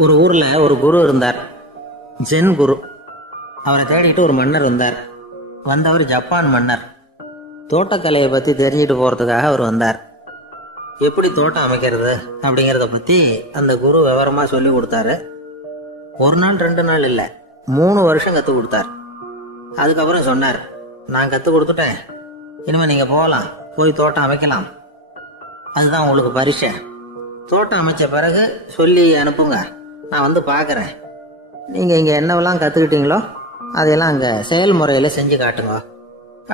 ஒரு ஊர்ல ஒரு குரு இருந்தார், ஜென் குரு. அவரை தேடிட்டு ஒரு மன்னர் வந்தார். வந்தவர் ஜப்பான் மன்னர். தோட்டக்கலையை பத்தி தெரிஞ்சுட்டு போறதுக்காக அவர் வந்தார். எப்படி தோட்டம் அமைக்கிறது அப்படிங்கிறத பத்தி அந்த குரு விவரமா சொல்லி கொடுத்தாரு. ஒரு நாள் 2 நாள் இல்ல, 3 வருஷம் கத்து கொடுத்தார். அதுக்கப்புறம் சொன்னார், நான் கத்து கொடுத்துட்டேன், இனிமே நீங்க போகலாம், போய் தோட்டம் அமைக்கலாம், அதுதான் உங்களுக்கு பரிசை. தோட்டம் அமைச்ச பிறகு சொல்லி அனுப்புங்க, நான் வந்து பார்க்குறேன். நீங்கள் இங்கே என்னவெல்லாம் கற்றுக்கிட்டீங்களோ அதையெல்லாம் அங்கே செயல்முறையில் செஞ்சு காட்டுங்க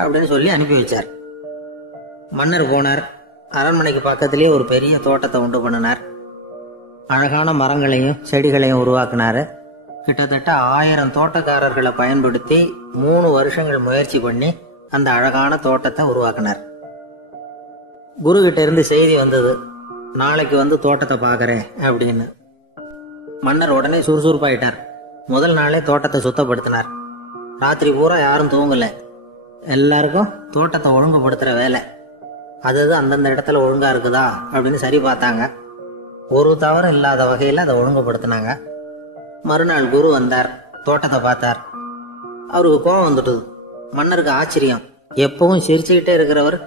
அப்படின்னு சொல்லி அனுப்பி வச்சார். மன்னர் போனார். அரண்மனைக்கு பக்கத்திலேயே ஒரு பெரிய தோட்டத்தை உண்டு பண்ணினார். அழகான மரங்களையும் செடிகளையும் உருவாக்கினார். கிட்டத்தட்ட 1000 தோட்டக்காரர்களை பயன்படுத்தி 3 வருஷங்கள் முயற்சி பண்ணி அந்த அழகான தோட்டத்தை உருவாக்கினார். குரு கிட்ட இருந்து செய்தி வந்தது, நாளைக்கு வந்து தோட்டத்தை பார்க்கறேன் அப்படின்னு. மன்னர் உடனே சுறுசுறுப்பாயிட்டார். முதல் நாளே தோட்டத்தை சுத்தப்படுத்தினார். ராத்திரி பூரா யாரும் தூங்கல. எல்லாருக்கும் தோட்டத்தை ஒழுங்குபடுத்துற வேலை. அது அந்தந்த இடத்துல ஒழுங்கா இருக்குதா அப்படின்னு சரி பார்த்தாங்க. ஒரு தவறும் இல்லாத வகையில் அதை ஒழுங்குபடுத்தினாங்க. மறுநாள் குரு வந்தார், தோட்டத்தை பார்த்தார். அவருக்கு கோபம் வந்துட்டுது. மன்னருக்கு ஆச்சரியம், எப்பவும் சிரிச்சுக்கிட்டே இருக்கிறவர்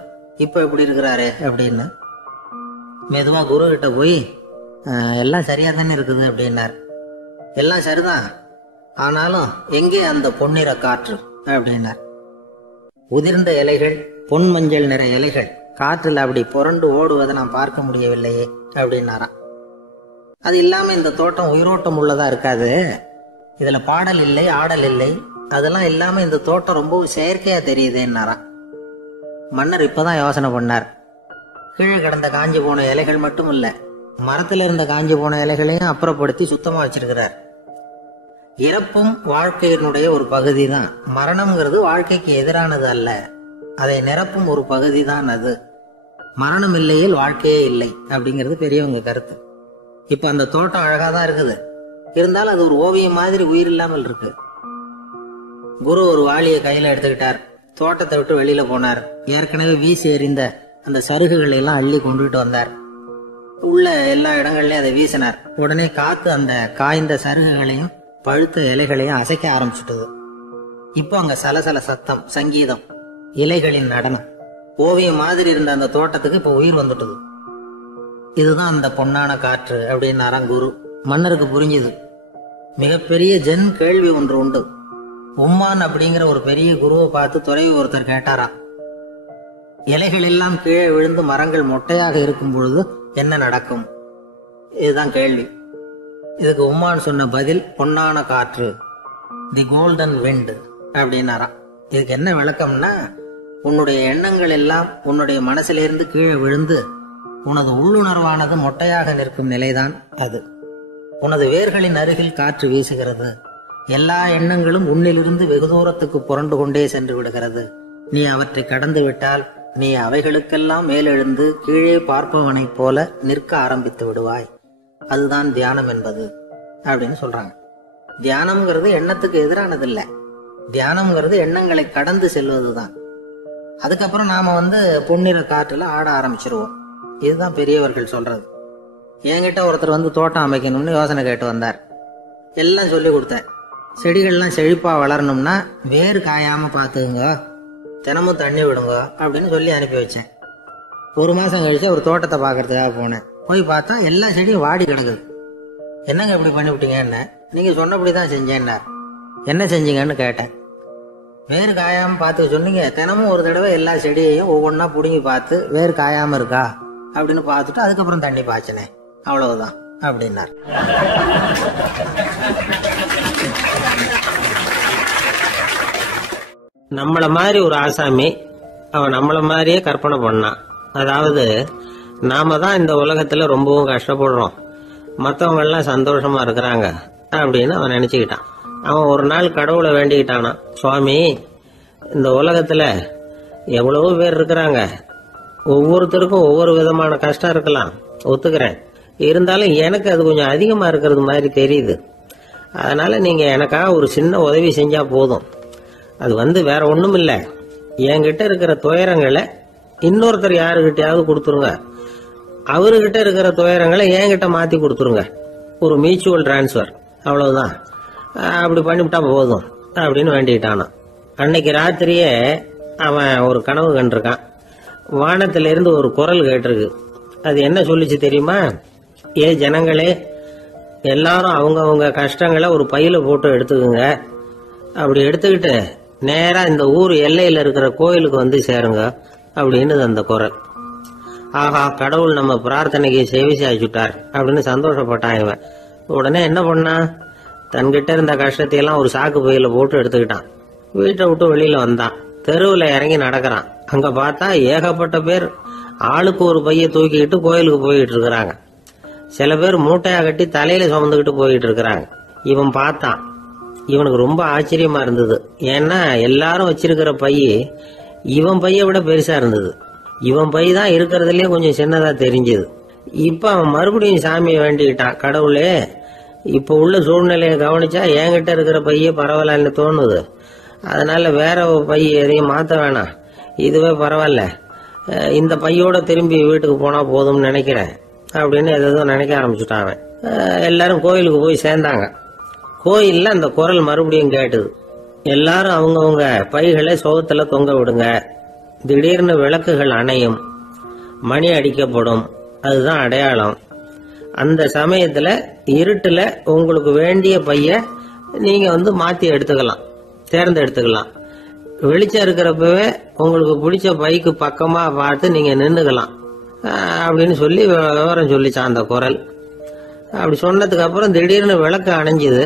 இப்ப எப்படி இருக்கிறாரு அப்படின்னு. மெதுவா குரு கிட்ட போய், எல்லாம் சரியா தானே இருக்குது அப்படின்னார். எல்லாம் சரிதான், ஆனாலும் எங்கே அந்த பொன்னிற காற்று அப்படின்னார். உதிர்ந்த இலைகள், பொன் மஞ்சள் நிற இலைகள் காற்றில் அப்படி புரண்டு ஓடுவதை நான் பார்க்க முடியவில்லையே அப்படின்னாராம். அது இல்லாம இந்த தோட்டம் உயிரோட்டம் உள்ளதா இருக்காது, இதுல பாடல் இல்லை, ஆடல் இல்லை, அதெல்லாம் இல்லாம இந்த தோட்டம் ரொம்ப செயற்கையா தெரியுதுன்னாராம். மன்னர் இப்பதான் யோசனை பண்ணார். கீழே கிடந்த காஞ்சி போன இலைகள் மட்டும் இல்ல, மரத்துல இருந்த காஞ்சி போன இலைகளையும் அப்புறப்படுத்தி சுத்தமா வச்சிருக்கிறார். இறப்பும் வாழ்க்கையினுடைய ஒரு பகுதி தான். மரணம்ங்கிறது வாழ்க்கைக்கு எதிரானது அல்ல, அதை நிரப்பும் ஒரு பகுதி தான் அது. மரணம் இல்லையில் வாழ்க்கையே இல்லை அப்படிங்கிறது பெரியவங்க கருத்து. இப்ப அந்த தோட்டம் அழகாதான் இருக்குது, இருந்தாலும் அது ஒரு ஓவியம் மாதிரி உயிர் இல்லாமல் இருக்கு. குரு ஒரு வாளியை கையில எடுத்துக்கிட்டார். தோட்டத்தை விட்டு வெளியில போனார். ஏற்கனவே வீசி எறிந்த அந்த சருகுகளை எல்லாம் அள்ளி கொண்டுகிட்டு வந்தார். உள்ள எல்லா இடங்கள்லயும் அதை வீசினார். உடனே காத்து அந்த காய்ந்த சருகுகளையும் பழுத்த இலைகளையும் அசைக்க ஆரம்பிச்சுட்டது. இப்போ அங்க சலசல சத்தம், சங்கீதம், இலைகளின் நடனம், ஓவியம் மாதிரி இருந்த அந்த தோட்டத்துக்கு இப்போ உயிர் வந்துட்டது. இதுதான் அந்த பொன்னான காற்று அப்படின்னாராம் குரு. மன்னருக்கு புரிஞ்சுது. மிகப்பெரிய ஜென் கேள்வி ஒன்று உண்டு. உம்மான் அப்படிங்கிற ஒரு பெரிய குருவை பார்த்து துறவி ஒருத்தர் கேட்டாராம், இலைகள் எல்லாம் கீழே விழுந்து மரங்கள் மொட்டையாக இருக்கும் பொழுது என்ன நடக்கும்? இதுதான் கேள்வி. இதுக்கு உம்மான் சொன்ன பதில் பொன்னான காற்று, தி கோல்டன் விண்ட் அப்படின்னாராம். இதுக்கு என்ன விளக்கம்னா, உன்னுடைய எண்ணங்கள் எல்லாம் உன்னுடைய மனசிலிருந்து கீழே விழுந்து உனது உள்ளுணர்வானது மொட்டையாக நிற்கும் நிலைதான் அது. உனது வேர்களின் அருகில் காற்று வீசுகிறது. எல்லா எண்ணங்களும் உன்னிலிருந்து வெகு தூரத்துக்கு புரண்டு கொண்டே சென்று விடுகிறது. நீ அவற்றை கடந்து விட்டால் நீ அவைகளுக்கெல்லாம் மேலெழுந்து கீழே பார்ப்பவனைப் போல நிற்க ஆரம்பித்து விடுவாய். அதுதான் தியானம் என்பது அப்படின்னு சொல்றாங்க. தியானம்ங்கிறது எண்ணத்துக்கு எதிரானது இல்ல, தியானம்ங்கிறது எண்ணங்களை கடந்து செல்வதுதான். அதுக்கப்புறம் நாம பொன்னிற காற்றுல ஆட ஆரம்பிச்சிருவோம். இதுதான் பெரியவர்கள் சொல்றது. என்கிட்ட ஒருத்தர் தோட்டம் அமைக்கணும்னு யோசனை கேட்டு வந்தார். எல்லாம் சொல்லி கொடுத்தேன். செடிகள்லாம் செழிப்பா வளரணும்னா வேறு காயாம பாத்துக்குங்க, தினமும் தண்ணி விடுங்க அப்படின்னு சொல்லி அனுப்பி வச்சேன். 1 மாசம் கழிச்சு ஒரு தோட்டத்தை பாக்குறதுக்காக போனேன். போய் பார்த்தா எல்லா செடியும் வாடி கிடக்குது. என்னங்க இப்படி பண்ணிவிட்டீங்க? என்ன நீங்க சொன்னபடிதான் செஞ்சேன்னார். என்ன செஞ்சீங்கன்னு கேட்டேன். வேறு காயாம பார்த்து சொன்னீங்க, தினமும் ஒரு தடவை எல்லா செடியையும் ஒவ்வொன்னா புடுங்கி பார்த்து வேறு காயாம இருக்கா அப்படின்னு பார்த்துட்டு அதுக்கப்புறம் தண்ணி பாய்ச்சினேன், அவ்வளவுதான் அப்படின்னார். நம்மள மாதிரி ஒரு ஆசாமி அவன் நம்மள மாதிரியே கற்பனை பண்ணான். அதாவது நாம தான் இந்த உலகத்துல ரொம்பவும் கஷ்டப்படுறோம், மற்றவங்க எல்லாம் சந்தோஷமா இருக்கிறாங்க அப்படின்னு அவன் நினைச்சுக்கிட்டான். அவன் ஒரு நாள் கடவுளை வேண்டிக்கிட்டானா, சுவாமி, இந்த உலகத்துல எவ்வளவோ பேர் இருக்கிறாங்க, ஒவ்வொருத்தருக்கும் ஒவ்வொரு விதமான கஷ்டம் இருக்கலாம், ஒத்துக்கிறேன். இருந்தாலும் எனக்கு அது கொஞ்சம் அதிகமா இருக்கிறது மாதிரி தெரியுது. அதனால நீங்க எனக்காக ஒரு சின்ன உதவி செஞ்சா போதும். அது வேற ஒண்ணும் இல்ல, என்கிட்ட இருக்கிற துயரங்களை இன்னொருத்தர் யாருகிட்டயாவது கொடுத்துருங்க, அவர்கிட்ட இருக்கிற துயரங்களை என்கிட்ட மாத்தி கொடுத்துருங்க. ஒரு மியூச்சுவல் டிரான்ஸ்ஃபர், அவ்வளவுதான், அப்படி பண்ணிவிட்டா போதும் அப்படின்னு வேண்டிக்கிட்டானான். அன்னைக்கு ராத்திரியே அவன் ஒரு கனவு கண்டிருக்கான். வானத்திலிருந்து ஒரு குரல் கேட்டிருக்கு. அது என்ன சொல்லிச்சு தெரியுமா? ஏ ஜனங்களே, எல்லாரும் அவங்கவுங்க கஷ்டங்களை ஒரு பையில போட்டு எடுத்துக்குங்க. அப்படி எடுத்துக்கிட்டு நேரா இந்த ஊர் எல்லையில இருக்கிற கோயிலுக்கு வந்து சேருங்க அப்படின்னு அந்த குரல். ஆஹா, கடவுள் நம்ம பிரார்த்தனைக்கு செவி சாய்ச்சுட்டார் அப்படின்னு சந்தோஷப்பட்டான் இவன். உடனே என்ன பண்ணான்? தன்கிட்ட இருந்த கஷ்டத்தையெல்லாம் ஒரு சாக்கு பையில போட்டு எடுத்துக்கிட்டான். வீட்டை விட்டு வெளியில வந்தான். தெருவில் இறங்கி நடக்கிறான். அங்க பார்த்தா ஏகப்பட்ட பேர் ஆளுக்கு ஒரு பைய தூக்கிக்கிட்டு கோயிலுக்கு போயிட்டு இருக்கிறாங்க. சில பேர் மூட்டையா கட்டி தலையில சுமந்துக்கிட்டு போயிட்டு இருக்கிறாங்க. இவன் பார்த்தான். இவனுக்கு ரொம்ப ஆச்சரியமா இருந்தது. ஏன்னா எல்லாரும் வச்சிருக்கிற பைய இவன் பைய விட பெருசா இருந்தது. இவன் பை தான் இருக்கிறதுலயே கொஞ்சம் சின்னதா தெரிஞ்சது. இப்ப அவன் மறுபடியும் சாமியை வேண்டிக்கிட்டான். கடவுளே, இப்ப உள்ள சூழ்நிலையை கவனிச்சா என்கிட்ட இருக்கிற பைய பரவாயில்லன்னு தோணுது. அதனால வேற பை எதையும் மாத்த வேணாம், இதுவே பரவாயில்ல, இந்த பையோட திரும்பி வீட்டுக்கு போனா போதும்னு நினைக்கிறேன் அப்படின்னு எதோ நினைக்க ஆரம்பிச்சுட்டான் அவன். எல்லாரும் கோயிலுக்கு போய் சேர்ந்தாங்க. கோயில்ல அந்த குரல் மறுபடியும் கேட்டுது. எல்லாரும் அவங்கவுங்க பைகளை சோகத்துல தொங்க விடுங்க. திடீர்னு விளக்குகள் அணையும், மணி அடிக்கப்படும், அதுதான் அடையாளம். அந்த சமயத்துல இருட்டுல உங்களுக்கு வேண்டிய பைய நீங்க மாத்தி எடுத்துக்கலாம், தேர்ந்தெடுத்துக்கலாம். வெளிச்சம் இருக்கிறப்பவே உங்களுக்கு பிடிச்ச பைக்கு பக்கமா பார்த்து நீங்க நின்றுக்கலாம் அப்படின்னு சொல்லி விவரம் சொல்லிச்சான் அந்த குரல். அப்படி சொன்னதுக்கு அப்புறம் திடீர்னு விளக்கு அணைஞ்சுது,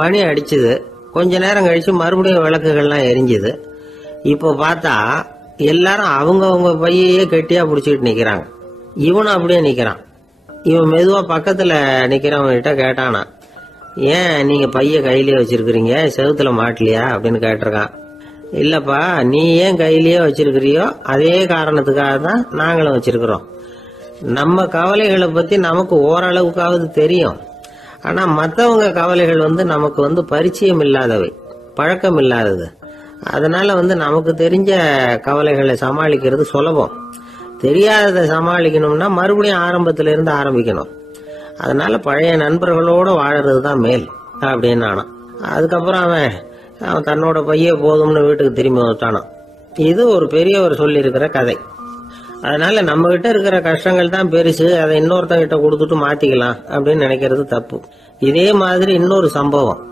மணி அடிச்சுது. கொஞ்ச நேரம் கழிச்சு மறுபடியும் விளக்குகள்லாம் எரிஞ்சுது. இப்போ பார்த்தா எல்லாரும் அவங்கவுங்க பையையே கெட்டியா பிடிச்சிட்டு நிக்கிறாங்க. இவனும் அப்படியே நிக்கிறான். இவன் மெதுவா பக்கத்துல நிக்கிறவங்க கிட்ட கேட்டானா, ஏன் நீங்க பைய கையிலேயே வச்சிருக்கிறீங்க, செவுத்துல மாட்டலையா அப்படின்னு கேட்டிருக்கான். இல்லப்பா, நீ ஏன் கையிலேயே வச்சிருக்கிறியோ அதே காரணத்துக்காக தான் நாங்களும் வச்சிருக்கிறோம். நம்ம கவலைகளை பத்தி நமக்கு ஓரளவுக்காவது தெரியும். ஆனா மற்றவங்க கவலைகள் நமக்கு பரிச்சயம் இல்லாதவை, பழக்கம் இல்லாதது. அதனால நமக்கு தெரிஞ்ச கவலைகளை சமாளிக்கிறது சுலபம். தெரியாததை சமாளிக்கணும்னா மறுபடியும் ஆரம்பத்துல இருந்து ஆரம்பிக்கணும். அதனால பழைய நண்பர்களோட வாழறது தான் மேல் அப்படின்னு ஆனான். அதுக்கப்புறம் அவன் தன்னோட பைய போதும்னு வீட்டுக்கு திரும்பி வந்துட்டானான். இது ஒரு பெரியவர் சொல்லி இருக்கிற கதை. அதனால நம்ம கிட்ட இருக்கிற கஷ்டங்கள் தான் பெருசு, அதை இன்னொருத்தங்கிட்ட கொடுத்துட்டு மாத்திக்கலாம் அப்படின்னு நினைக்கிறது தப்பு. இதே மாதிரி இன்னொரு சம்பவம்.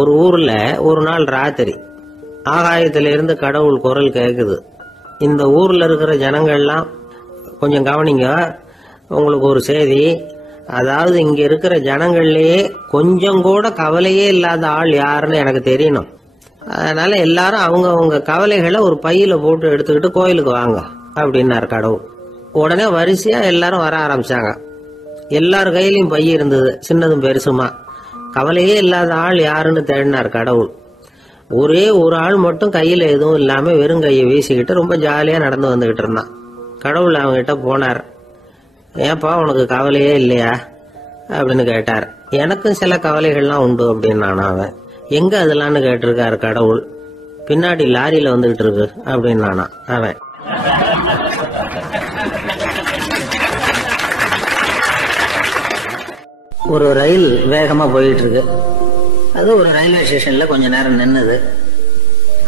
ஒரு ஊர்ல ஒரு நாள் ராத்திரி ஆகாயத்தில இருந்து கடவுள் குரல் கேக்குது. இந்த ஊர்ல இருக்கிற ஜனங்கள்லாம் கொஞ்சம் கவனிங்க, உங்களுக்கு ஒரு செய்தி. அதாவது இங்க இருக்கிற ஜனங்கள்லயே கொஞ்சம் கூட கவலையே இல்லாத ஆள் யாருன்னு எனக்கு தெரியணும். அதனால எல்லாரும் அவங்க கவலைகளை ஒரு பையில போட்டு எடுத்துக்கிட்டு கோயிலுக்கு வாங்க அப்படின்னாரு கடவுள். உடனே வரிசையா எல்லாரும் வர ஆரம்பிச்சாங்க. எல்லார் கையிலயும் பை இருந்தது, சின்னதும் பெருசுமா. கவலையே இல்லாத ஆள் யாருன்னு தேடினார் கடவுள். ஒரே ஒரு ஆள் மட்டும் கையில எதுவும் இல்லாம வெறும் கையை வீசிக்கிட்டு ரொம்ப ஜாலியா நடந்து வந்துகிட்டு இருந்தான். கடவுள் அவங்க கிட்ட போனார். ஏப்பா, உனக்கு கவலையே இல்லையா அப்படின்னு கேட்டார். எனக்கும் சில கவலைகள்லாம் உண்டு அப்படின்னு அவன். எங்க அதெல்லாம்னு கேட்டிருக்காரு கடவுள். பின்னாடி லாரியில வந்துகிட்டு இருக்கு அப்படின்னு அவன். ஒரு ரயில் வேகமா போயிட்டு இருக்கு. அது ஒரு ரயில்வே ஸ்டேஷன்ல கொஞ்ச நேரம் நின்னுது.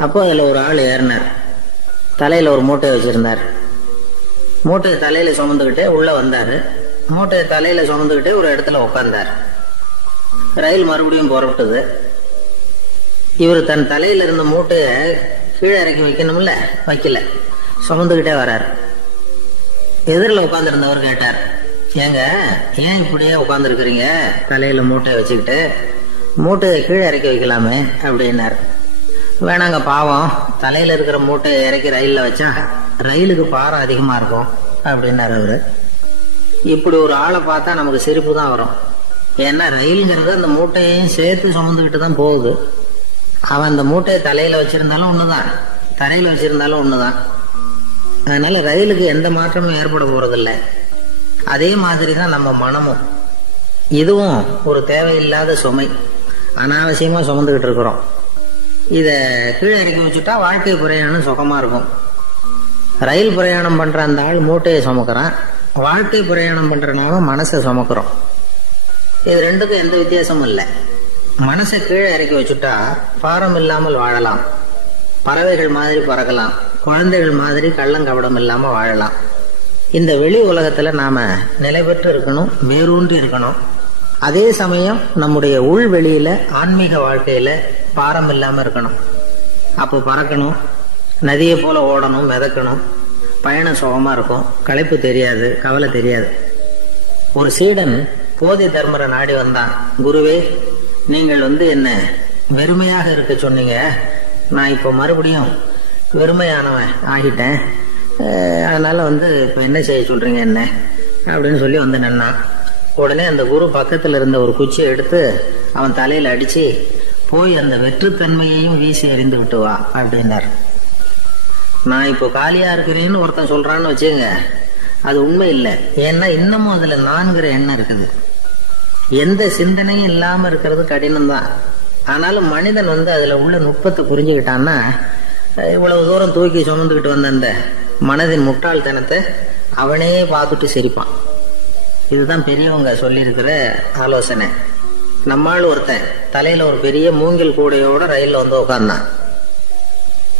அப்போ அதுல ஒரு ஆள் ஏறினார். தலையில ஒரு மூட்டையை வச்சிருந்தார். மூட்டையை தலையில சுமந்துகிட்டே உள்ள வந்தாரு. மூட்டையை தலையில சுமந்துகிட்டே ஒரு இடத்துல உட்கார்ந்தார். ரயில் மறுபடியும் புறப்பட்டது. இவர் தன் தலையில இருந்த மூட்டையை கீழே இறக்கி வைக்கணும்ல, வைக்கல, சுமந்துகிட்டே வர்றார். எதிரில் உட்கார்ந்து இருந்தவர் கேட்டார், ஏங்க ஏன் இப்படியே உட்கார்ந்து இருக்கிறீங்க தலையில மூட்டையை வச்சுக்கிட்டு, மூட்டையை கீழே இறக்கி வைக்கலாமே அப்படின்னார். வேணாங்க, பாவம், தலையில இருக்கிற மூட்டையை இறக்கி ரயில்ல வச்சா ரயிலுக்கு பாரம் அதிகமா இருக்கும் அப்படின்னாரு அவரு. இப்படி ஒரு ஆளை பார்த்தா நமக்கு சிரிப்பு தான் வரும். ஏன்னா ரயிலுங்கிறது அந்த மூட்டையையும் சேர்த்து சுமந்துக்கிட்டு தான் போகுது. அவன் அந்த மூட்டையை தலையில வச்சிருந்தாலும் ஒண்ணுதான், தரையில வச்சிருந்தாலும் ஒண்ணுதான். அதனால ரயிலுக்கு எந்த மாற்றமும் ஏற்பட போறதில்லை. அதே மாதிரிதான் நம்ம மனமும். இதுவும் ஒரு தேவையில்லாத சுமை, அனாவசியமா சுமந்துகிட்டு இருக்கிறோம். இத கீழே இறக்கி வச்சுட்டா வாழ்க்கை பிரயாணம் சுகமா இருக்கும். ரயில் பிரயாணம் பண்ற அந்த ஆள் மூட்டையை சுமக்கிறான், வாழ்க்கை பிரயாணம் பண்ற நாம மனசை சுமக்கிறோம். இது ரெண்டுக்கும் எந்த வித்தியாசமும் இல்லை. மனசை கீழே இறக்கி வச்சுட்டா பாரம் இல்லாமல் வாழலாம், பறவைகள் மாதிரி பறக்கலாம், குழந்தைகள் மாதிரி கள்ளங்கபடம் இல்லாம வாழலாம். இந்த வெளி உலகத்துல நாம நிலை பெற்று இருக்கணும், வேரூன்றி இருக்கணும். அதே சமயம் நம்முடைய உள்வெளியில ஆன்மீக வாழ்க்கையில பாரம் இல்லாம இருக்கணும். அப்போ பறக்கணும், நதியை போல ஓடணும், மிதக்கணும். பயணம் சுகமா இருக்கும், களைப்பு தெரியாது, கவலை தெரியாது. ஒரு சீடன் போதி தர்மரை நாடி வந்தான். குருவே, நீங்கள் என்ன வெறுமையாக இருக்க சொன்னீங்க, நான் இப்போ மறுபடியும் வெறுமையானவன் ஆகிட்டேன், அதனால இப்போ என்ன செய்ய சொல்றீங்க என்ன அப்படின்னு சொல்லி நின்னான். உடனே அந்த குரு பக்கத்துல இருந்த ஒரு குச்சியை எடுத்து அவன் தலையில அடிச்சு, போய் அந்த வெற்றுத்தன்மையையும் வீசி எறிந்து விட்டு வா அப்படின்னார். நான் இப்போ காலியா இருக்கிறேன்னு ஒருத்தன் சொல்றான்னு வச்சுங்க, அது உண்மை இல்லை. ஏன்னா இன்னமும் அதுல நான்கிற எண்ணம் இருக்குது. எந்த சிந்தனையும் இல்லாம இருக்கிறது கடினம்தான். ஆனாலும் மனிதன் அதுல உள்ள நுட்பத்தை புரிஞ்சுக்கிட்டான்னா, இவ்வளவு தூரம் தூக்கி சுமந்துக்கிட்டு வந்த அந்த மனதின் முட்டாள்தனத்தை அவனே பார்த்துட்டு சிரிப்பான். இதுதான் பெரியவங்க சொல்லியிருக்கிற ஆலோசனை. நம்மால் ஒருத்தன் தலையில ஒரு பெரிய மூங்கில் கூடையோட ரயில்ல உட்கார்ந்தான்.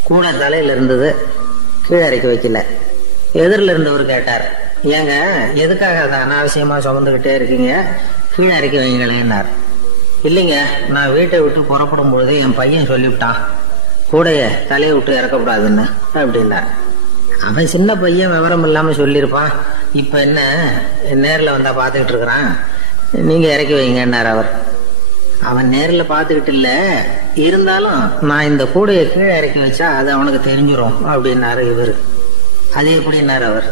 கூடை தலையில இருந்தது, கீழே இறக்கி வைக்கல. எதிரில் இருந்தவர் கேட்டார், ஏங்க எதுக்காக அதை அனாவசியமா சுமந்துகிட்டே இருக்கீங்க, கீழே இறக்கி வைங்களேன்னார். இல்லைங்க, நான் வீட்டை விட்டு புறப்படும் பொழுது என் பையன் சொல்லிவிட்டான், கூடைய தலையை விட்டு இறக்கக்கூடாதுன்னு அப்படின்னார். அவன் சின்ன பையன், விவரம் இல்லாம சொல்லியிருப்பான். இப்ப என்ன நேரில் வந்தா பாத்துக்கிட்டு இருக்கிறான், நீங்க இறக்கி வைங்கன்னார் அவர். அவன் நேரில் பாத்துக்கிட்டு இல்ல, இருந்தாலும் நான் இந்த கூடையை கீழே இறக்கி வச்சா அது அவனுக்கு தெரிஞ்சிடும் அப்படின்னாரு இவர். அது எப்படின்னாரு அவர்.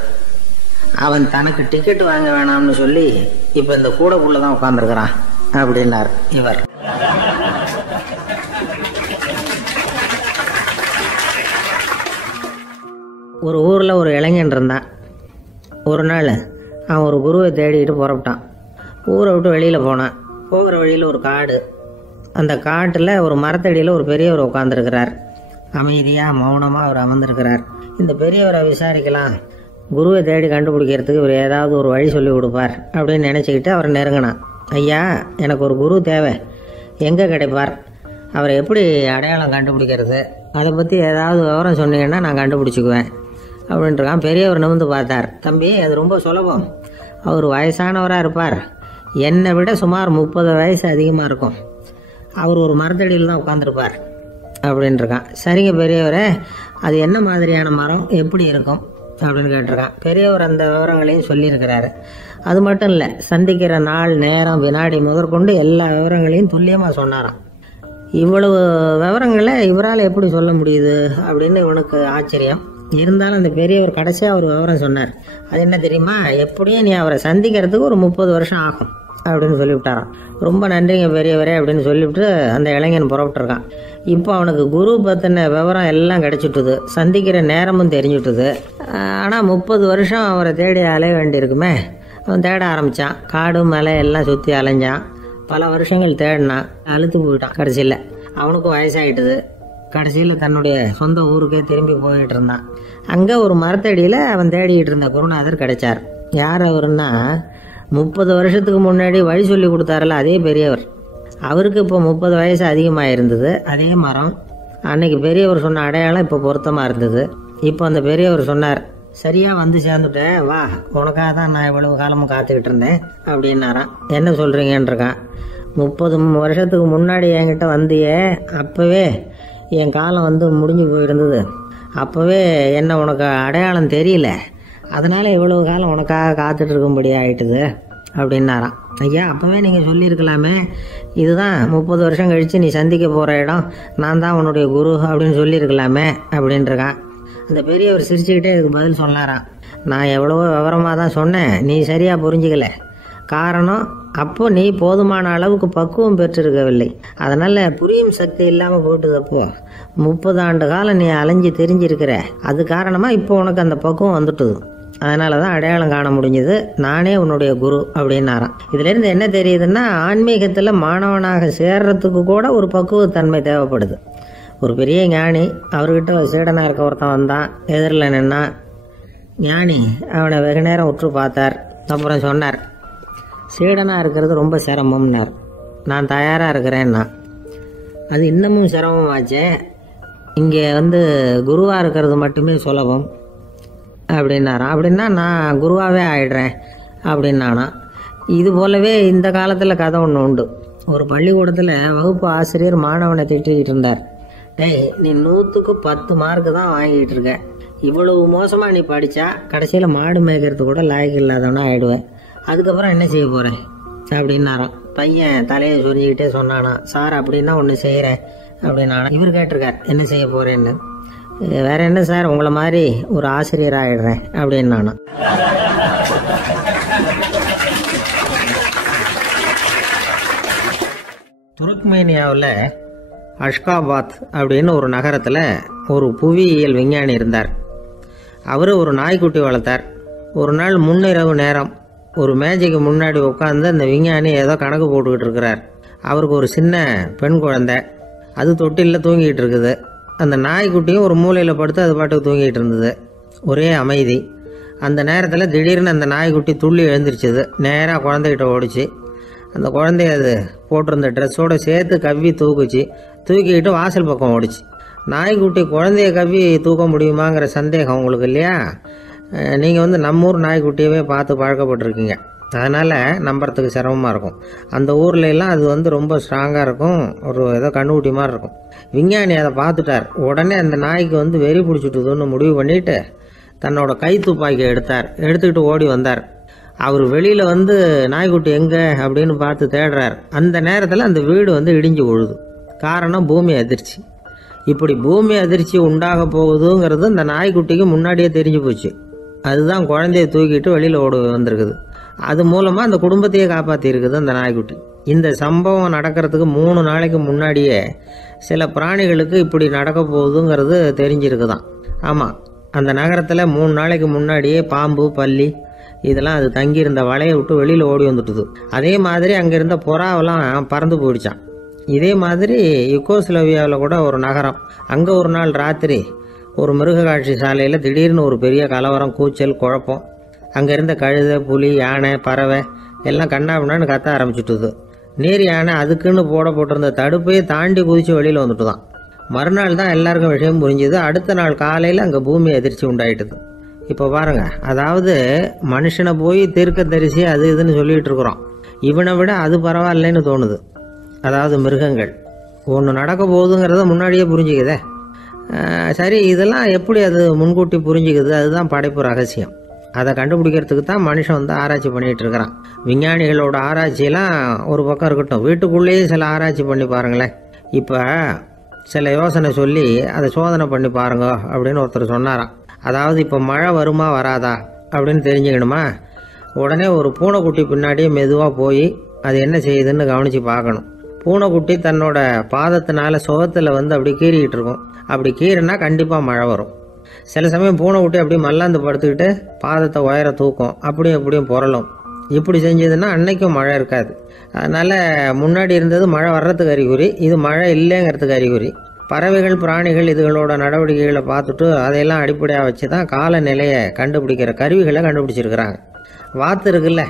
அவன் தனக்கு டிக்கெட் வாங்க வேணாம்னு சொல்லி இப்ப இந்த கூடைக்குள்ளதான் உட்கார்ந்துருக்கிறான் அப்படின்னார் இவர். ஒரு ஊரில் ஒரு இளைஞன் இருந்தான். ஒரு நாள் அவன் ஒரு குருவை தேடிக்கிட்டு புறப்பட்டான். ஊரை விட்டு வெளியில் போனான். போகிற வழியில் ஒரு காடு. அந்த காட்டில் ஒரு மரத்தடியில் ஒரு பெரியவர் உட்காந்துருக்கிறார். அமைதியாக மௌனமாக அவர் அமர்ந்திருக்கிறார். இந்த பெரியவரை விசாரிக்கலாம், குருவை தேடி கண்டுபிடிக்கிறதுக்கு இவர் ஏதாவது ஒரு வழி சொல்லி கொடுப்பார் அப்படின்னு நினச்சிக்கிட்டு அவரை நெருங்கினான். ஐயா, எனக்கு ஒரு குரு தேவை, எங்கே கிடைப்பார், அவரை எப்படி அடையாளம் கண்டுபிடிக்கிறது, அதை பற்றி ஏதாவது விவரம் சொன்னீங்கன்னா நான் கண்டுபிடிச்சிக்குவேன் அப்படின்ட்டுருக்கான். பெரியவர் நிமிர்ந்து பார்த்தார். தம்பி, அது ரொம்ப சுலபம். அவர் வயசானவராக இருப்பார், என்னை விட சுமார் 30 வயசு அதிகமாக இருக்கும். அவர் ஒரு மரத்தடியில் தான் உட்காந்துருப்பார் அப்படின்ட்டுருக்கான். சரிங்க பெரியவரே, அது என்ன மாதிரியான மரம், எப்படி இருக்கும் அப்படின்னு கேட்டிருக்கான். பெரியவர் அந்த விவரங்களையும் சொல்லியிருக்கிறாரு. அது மட்டும் இல்லை, சந்திக்கிற நாள், நேரம், வினாடி முதற்கொண்டு எல்லா விவரங்களையும் துல்லியமாக சொன்னாராம். இவ்வளவு விவரங்களை இவரால் எப்படி சொல்ல முடியுது அப்படின்னு இவனுக்கு ஆச்சரியம். இருந்தாலும் அந்த பெரியவர் கடைசியாக ஒரு விவரம் சொன்னார். அது என்ன தெரியுமா, எப்படியும் நீ அவரை சந்திக்கிறதுக்கு ஒரு 30 வருஷம் ஆகும் அப்படின்னு சொல்லிவிட்டாராம். ரொம்ப நன்றிங்க பெரியவரே அப்படின்னு சொல்லிவிட்டு அந்த இளைஞன் புறப்பட்டுருக்கான். இப்போ அவனுக்கு குரு பற்றின விவரம் எல்லாம் கிடைச்சிட்டுது, சந்திக்கிற நேரமும் தெரிஞ்சுட்டுது. ஆனால் 30 வருஷம் அவரை தேடி அலைய வேண்டியிருக்குமே. அவன் தேட ஆரம்பித்தான். காடு மலை எல்லாம் சுற்றி அலைஞ்சான். பல வருஷங்கள் தேடினான், அழுத்து போயிட்டான். கடைசியில் அவனுக்கும் வயசாகிட்டுது. கடைசியில் தன்னுடைய சொந்த ஊருக்கே திரும்பி போயிட்டு இருந்தான். அங்கே ஒரு மரத்தடியில் அவன் தேடிக்கிட்டு இருந்த குருநாதர் கிடைச்சார். யார் அவருன்னா, 30 வருஷத்துக்கு முன்னாடி வழி சொல்லி கொடுத்தாருல அதே பெரியவர். அவருக்கு இப்போ 30 வயசு அதிகமாக இருந்தது. அதே மரம், அன்னைக்கு பெரியவர் சொன்ன அடையாளம் இப்போ பொருத்தமாக இருந்தது. இப்போ அந்த பெரியவர் சொன்னார், சரியாக வந்து சேர்ந்துட்டேன், வா, உனக்காக தான் நான் இவ்வளவு காலமும் காத்துக்கிட்டு இருந்தேன் அப்படின்னாராம். என்ன சொல்கிறீங்கன்றிருக்கான். 30 வருஷத்துக்கு முன்னாடி என்கிட்ட வந்தியே, அப்போவே என் காலம் முடிஞ்சு போயிருந்தது. அப்போவே என்ன உனக்கு அடையாளம் தெரியல, அதனால இவ்வளவு காலம் உனக்காக காத்துட்டு இருக்கும்படி ஆயிட்டுது அப்படின்னாராம். ஐயா, அப்போவே நீங்கள் சொல்லியிருக்கலாமே, இதுதான் 30 வருஷம் கழித்து நீ சந்திக்க போகிற இடம், நான் தான் உன்னுடைய குரு அப்படின்னு சொல்லியிருக்கலாமே அப்படின்ட்டுருக்கான். அந்த பெரியவர் சிரிச்சுக்கிட்டே இதுக்கு பதில் சொன்னாராம். நான் எவ்வளவோ விவரமாக தான் சொன்னேன், நீ சரியாக புரிஞ்சிக்கல. காரணம், அப்போ நீ போதுமான அளவுக்கு பக்குவம் பெற்றிருக்கவில்லை, அதனால் புரியும் சக்தி இல்லாமல் போயிட்டுதப்போ 30 ஆண்டு காலம் நீ அலைஞ்சு தெரிஞ்சிருக்கிற. அது காரணமாக இப்போ உனக்கு அந்த பக்குவம் வந்துட்டுது, அதனால தான் அடையாளம் காண முடிஞ்சது, நானே உன்னுடைய குரு அப்படின்னாராம். இதுலேருந்து என்ன தெரியுதுன்னா, ஆன்மீகத்தில் மாணவனாக சேர்றதுக்கு கூட ஒரு பக்குவத்தன்மை தேவைப்படுது. ஒரு பெரிய ஞானி, அவர்கிட்ட ஒரு சீடனாக இருக்க ஒருத்தன் வந்தான். எதிரில் நின்னான். ஞானி அவனை வெகு நேரம் உற்று பார்த்தார். அப்புறம் சொன்னார், சீடனாக இருக்கிறது ரொம்ப சிரமம்னார். நான் தயாராக இருக்கிறேன்னா. அது இன்னமும் சிரமமாச்சே, இங்கே குருவாக இருக்கிறது மட்டுமே சுலபம் அப்படின்னாராம். அப்படின்னா நான் குருவாகவே ஆயிடுறேன் அப்படின்னானா. இது போலவே இந்த காலத்தில் கதை ஒன்று உண்டு. ஒரு பள்ளிக்கூடத்தில் வகுப்பு ஆசிரியர் மாணவனை திட்டிக்கிட்டு இருந்தார். டேய், நீ 100க்கு 10 மார்க்கு தான் வாங்கிட்டு இருக்க. இவ்வளவு மோசமாக நீ படித்தா கடைசியில் மாடு மேய்க்கிறது கூட லாய்க்கு இல்லாதவனா ஆயிடுவேன். அதுக்கப்புறம் என்ன செய்ய போகிறேன் அப்படின்னாராம். பையன் தலையை சொரிஞ்சிக்கிட்டே சொன்னானா, சார் அப்படின்னா ஒன்று செய்கிறேன் அப்படின்னானா. இவர் கேட்டிருக்கார், என்ன செய்ய போகிறேன்னு. வேற என்ன சார், உங்களை மாதிரி ஒரு ஆசிரியர் ஆயிடுறேன் அப்படின்னானா. துருக்மேனியாவில் அஷ்காபாத் அப்படின்னு ஒரு நகரத்தில் ஒரு புவியியல் விஞ்ஞானி இருந்தார். அவர் ஒரு நாய்க்குட்டி வளர்த்தார். ஒரு நாள் முன்னிரவு நேரம் ஒரு மேஜைக்கு முன்னாடி உட்காந்து அந்த விஞ்ஞானி ஏதோ கணக்கு போட்டுக்கிட்டு இருக்கிறார். அவருக்கு ஒரு சின்ன பெண் குழந்தை, அது தொட்டிலில் தூங்கிட்டு இருக்குது. அந்த நாய்க்குட்டியும் ஒரு மூலையில் படுத்து அது பாட்டுக்கு தூங்கிட்டு இருந்தது. ஒரே அமைதி. அந்த நேரத்தில் திடீர்னு அந்த நாய்க்குட்டி துள்ளி எழுந்திரிச்சது. நேராக குழந்தைகிட்ட ஓடிச்சு. அந்த குழந்தைய அது போட்டிருந்த ட்ரெஸ்ஸோடு சேர்த்து கவ்வி தூக்கிக்கிட்டு வாசல் பக்கம் ஓடிச்சு. நாய்க்குட்டி குழந்தைய கவ்வி தூக்க முடியுமாங்கிற சந்தேகம் உங்களுக்கு இல்லையா? நீங்கள் நம்ம ஊர் நாய்க்குட்டியவே பார்த்து பழக்கப்பட்டிருக்கீங்க, அதனால் நம்புறதுக்கு சிரமமாக இருக்கும். அந்த ஊரில் எல்லாம் அது ரொம்ப ஸ்ட்ராங்காக இருக்கும், ஒரு ஏதோ கண்ணுக்குட்டி மாதிரி இருக்கும். விஞ்ஞானி அதை பார்த்துட்டார். உடனே அந்த நாய்க்கு வெறி பிடிச்சிட்டுதுன்னு முடிவு பண்ணிவிட்டு தன்னோட கை துப்பாக்கியை எடுத்துக்கிட்டு ஓடி வந்தார். அவர் வெளியில் நாய்க்குட்டி எங்கே அப்படின்னு பார்த்து தேடுறார். அந்த நேரத்தில் அந்த வீடு இடிஞ்சு விழுது. காரணம் பூமி அதிர்ச்சி. இப்படி பூமி அதிர்ச்சி உண்டாக போகுதுங்கிறது அந்த நாய்க்குட்டிக்கு முன்னாடியே தெரிஞ்சு போச்சு. அதுதான் குழந்தைய தூக்கிட்டு வெளியில் ஓடி வந்திருக்குது. அது மூலமாக அந்த குடும்பத்தையே காப்பாற்றிருக்குது அந்த நாய்க்குட்டி. இந்த சம்பவம் நடக்கிறதுக்கு 3 நாளைக்கு முன்னாடியே சில பிராணிகளுக்கு இப்படி நடக்க போகுதுங்கிறது தெரிஞ்சிருக்குதான். ஆமாம், அந்த நகரத்தில் 3 நாளைக்கு முன்னாடியே பாம்பு, பல்லி இதெல்லாம் அது தங்கியிருந்த வலையை விட்டு வெளியில் ஓடி வந்துட்டுது. அதே மாதிரி அங்கே இருந்த புறாவெல்லாம் பறந்து போயிடுச்சான். இதே மாதிரி யுகோஸ்லோவியாவில் கூட ஒரு நகரம், அங்கே ஒரு நாள் ராத்திரி ஒரு மிருக காட்சி சாலையில் திடீர்னு ஒரு பெரிய கலவரம், கூச்சல், குழப்பம். அங்கே இருந்த கழுதை, புலி, யானை, பறவை எல்லாம் கண்ணாபின்னான்னு கத்த ஆரம்பிச்சுட்டுது. நீர் யானை அதுக்குன்னு போட்டிருந்த தடுப்பையே தாண்டி குதித்து வெளியில் வந்துட்டு தான். மறுநாள் தான் எல்லாருக்கும் விஷயம் புரிஞ்சுது. அடுத்த நாள் காலையில் அங்கே பூமி அதிர்ச்சி உண்டாயிட்டுது. இப்போ பாருங்கள், அதாவது மனுஷனை போய் தீர்க்க தரிசி அது இதுன்னு சொல்லிகிட்டு இருக்கிறோம். இவனை விட அது பரவாயில்லைன்னு தோணுது. அதாவது மிருகங்கள் ஒன்று நடக்க போகுதுங்கிறத முன்னாடியே புரிஞ்சுக்குதே. சரி, இதெல்லாம் எப்படி அது முன்கூட்டி புரிஞ்சுக்குது? அதுதான் படைப்பு ரகசியம். அதை கண்டுபிடிக்கிறதுக்கு தான் மனுஷன் ஆராய்ச்சி பண்ணிகிட்டு இருக்கிறான். விஞ்ஞானிகளோட ஆராய்ச்சியெல்லாம் ஒரு பக்கம் இருக்கட்டும், வீட்டுக்குள்ளேயே சில ஆராய்ச்சி பண்ணி பாருங்களேன். இப்போ சில யோசனை சொல்லி அதை சோதனை பண்ணி பாருங்க அப்படின்னு ஒருத்தர் சொன்னாராம். அதாவது இப்போ மழை வருமா வராதா அப்படின்னு தெரிஞ்சுக்கணுமா, உடனே ஒரு பூனைக்குட்டி பின்னாடியே மெதுவாக போய் அது என்ன செய்யுதுன்னு கவனித்து பார்க்கணும். பூனைக்குட்டி தன்னோட பாதத்தினால சுகத்தில் அப்படி கீறிக்கிட்டு இருக்கும். அப்படி கீறினா கண்டிப்பாக மழை வரும். சில சமயம் பூனைக்குட்டி அப்படி மல்லாந்து படுத்துக்கிட்டு பாதத்தை உயர தூக்கும், அப்படியும் புரளும். இப்படி செஞ்சதுன்னா அன்னைக்கும் மழை இருக்காது. அதனால் முன்னாடி இருந்தது மழை வர்றதுக்கு அறிகுறி, இது மழை இல்லைங்கிறதுக்கு அறிகுறி. பறவைகள், பிராணிகள் இதுகளோட நடவடிக்கைகளை பார்த்துட்டு அதையெல்லாம் அடிப்படையாக வச்சு தான் காலநிலையை கண்டுபிடிக்கிற கருவிகளை கண்டுபிடிச்சிருக்கிறாங்க. வாத்து இருக்குல்ல,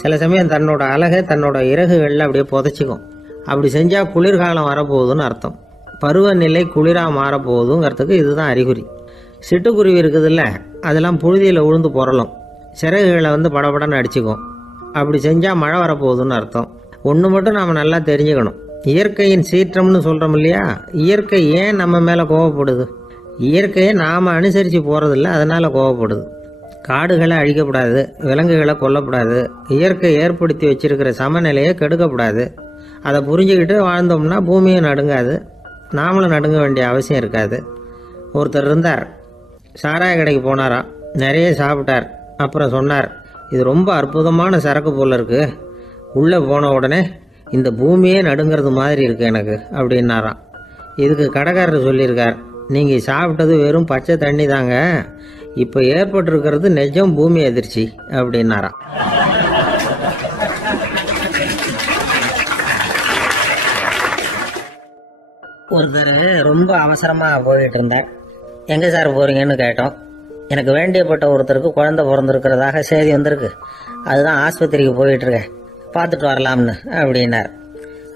சில சமயம் தன்னோட அழகை தன்னோட இறகுகளில் அப்படியே புதைச்சிக்கும். அப்படி செஞ்சால் குளிர்காலம் வரப்போகுதுன்னு அர்த்தம். பருவநிலை குளிராக மாறப்போகுதுங்கிறதுக்கு இதுதான் அறிகுறி. சிட்டுக்குருவி இருக்குதுல்ல, அதெல்லாம் புழுதியில் உழுந்து புரளும், சிறகுகளை படபடன்னு அடிச்சுக்கும். அப்படி செஞ்சால் மழை வரப்போகுதுன்னு அர்த்தம். ஒன்று மட்டும் நாம் நல்லா தெரிஞ்சுக்கணும், இயற்கையின் சீற்றம்னு சொல்கிறோம் இல்லையா, இயற்கை ஏன் நம்ம மேலே கோவப்படுது? இயற்கையை நாம் அனுசரித்து போகிறதில்ல, அதனால் கோவப்படுது. காடுகளை அழிக்கப்படாது, விலங்குகளை கொல்லப்படாது, இயற்கை ஏற்படுத்தி வச்சிருக்கிற சமநிலையை கெடுக்கப்படாது. அதை புரிஞ்சுக்கிட்டு வாழ்ந்தோம்னா பூமியும் நடுங்காது, நாமளும் நடுங்க வேண்டிய அவசியம் இருக்காது. ஒருத்தர் இருந்தார், சாராய கடைக்கு போனாராம், நிறைய சாப்பிட்டார். அப்புறம் சொன்னார், இது ரொம்ப அற்புதமான சரக்கு போல் இருக்குது. உள்ளே போன உடனே இந்த பூமியே நடுங்கிறது மாதிரி இருக்குது எனக்கு அப்படின்னாராம். இதுக்கு கடைக்காரர் சொல்லியிருக்கார், நீங்கள் சாப்பிட்டது வெறும் பச்சை தண்ணி தாங்க, இப்போ ஏற்பட்டிருக்கிறது நிஜம் பூமி அதிர்ச்சி அப்படின்னாராம். ஒருத்தர் ரொம்ப அவசரமாக போயிட்டு இருந்தார். எங்கே சார் போகிறீங்கன்னு கேட்டோம். எனக்கு வேண்டியப்பட்ட ஒருத்தருக்கு குழந்தை பிறந்திருக்கிறதாக செய்தி வந்திருக்கு, அதுதான் ஆஸ்பத்திரிக்கு போயிட்டுருக்கேன், பார்த்துட்டு வரலாம்னு அப்படின்னார்.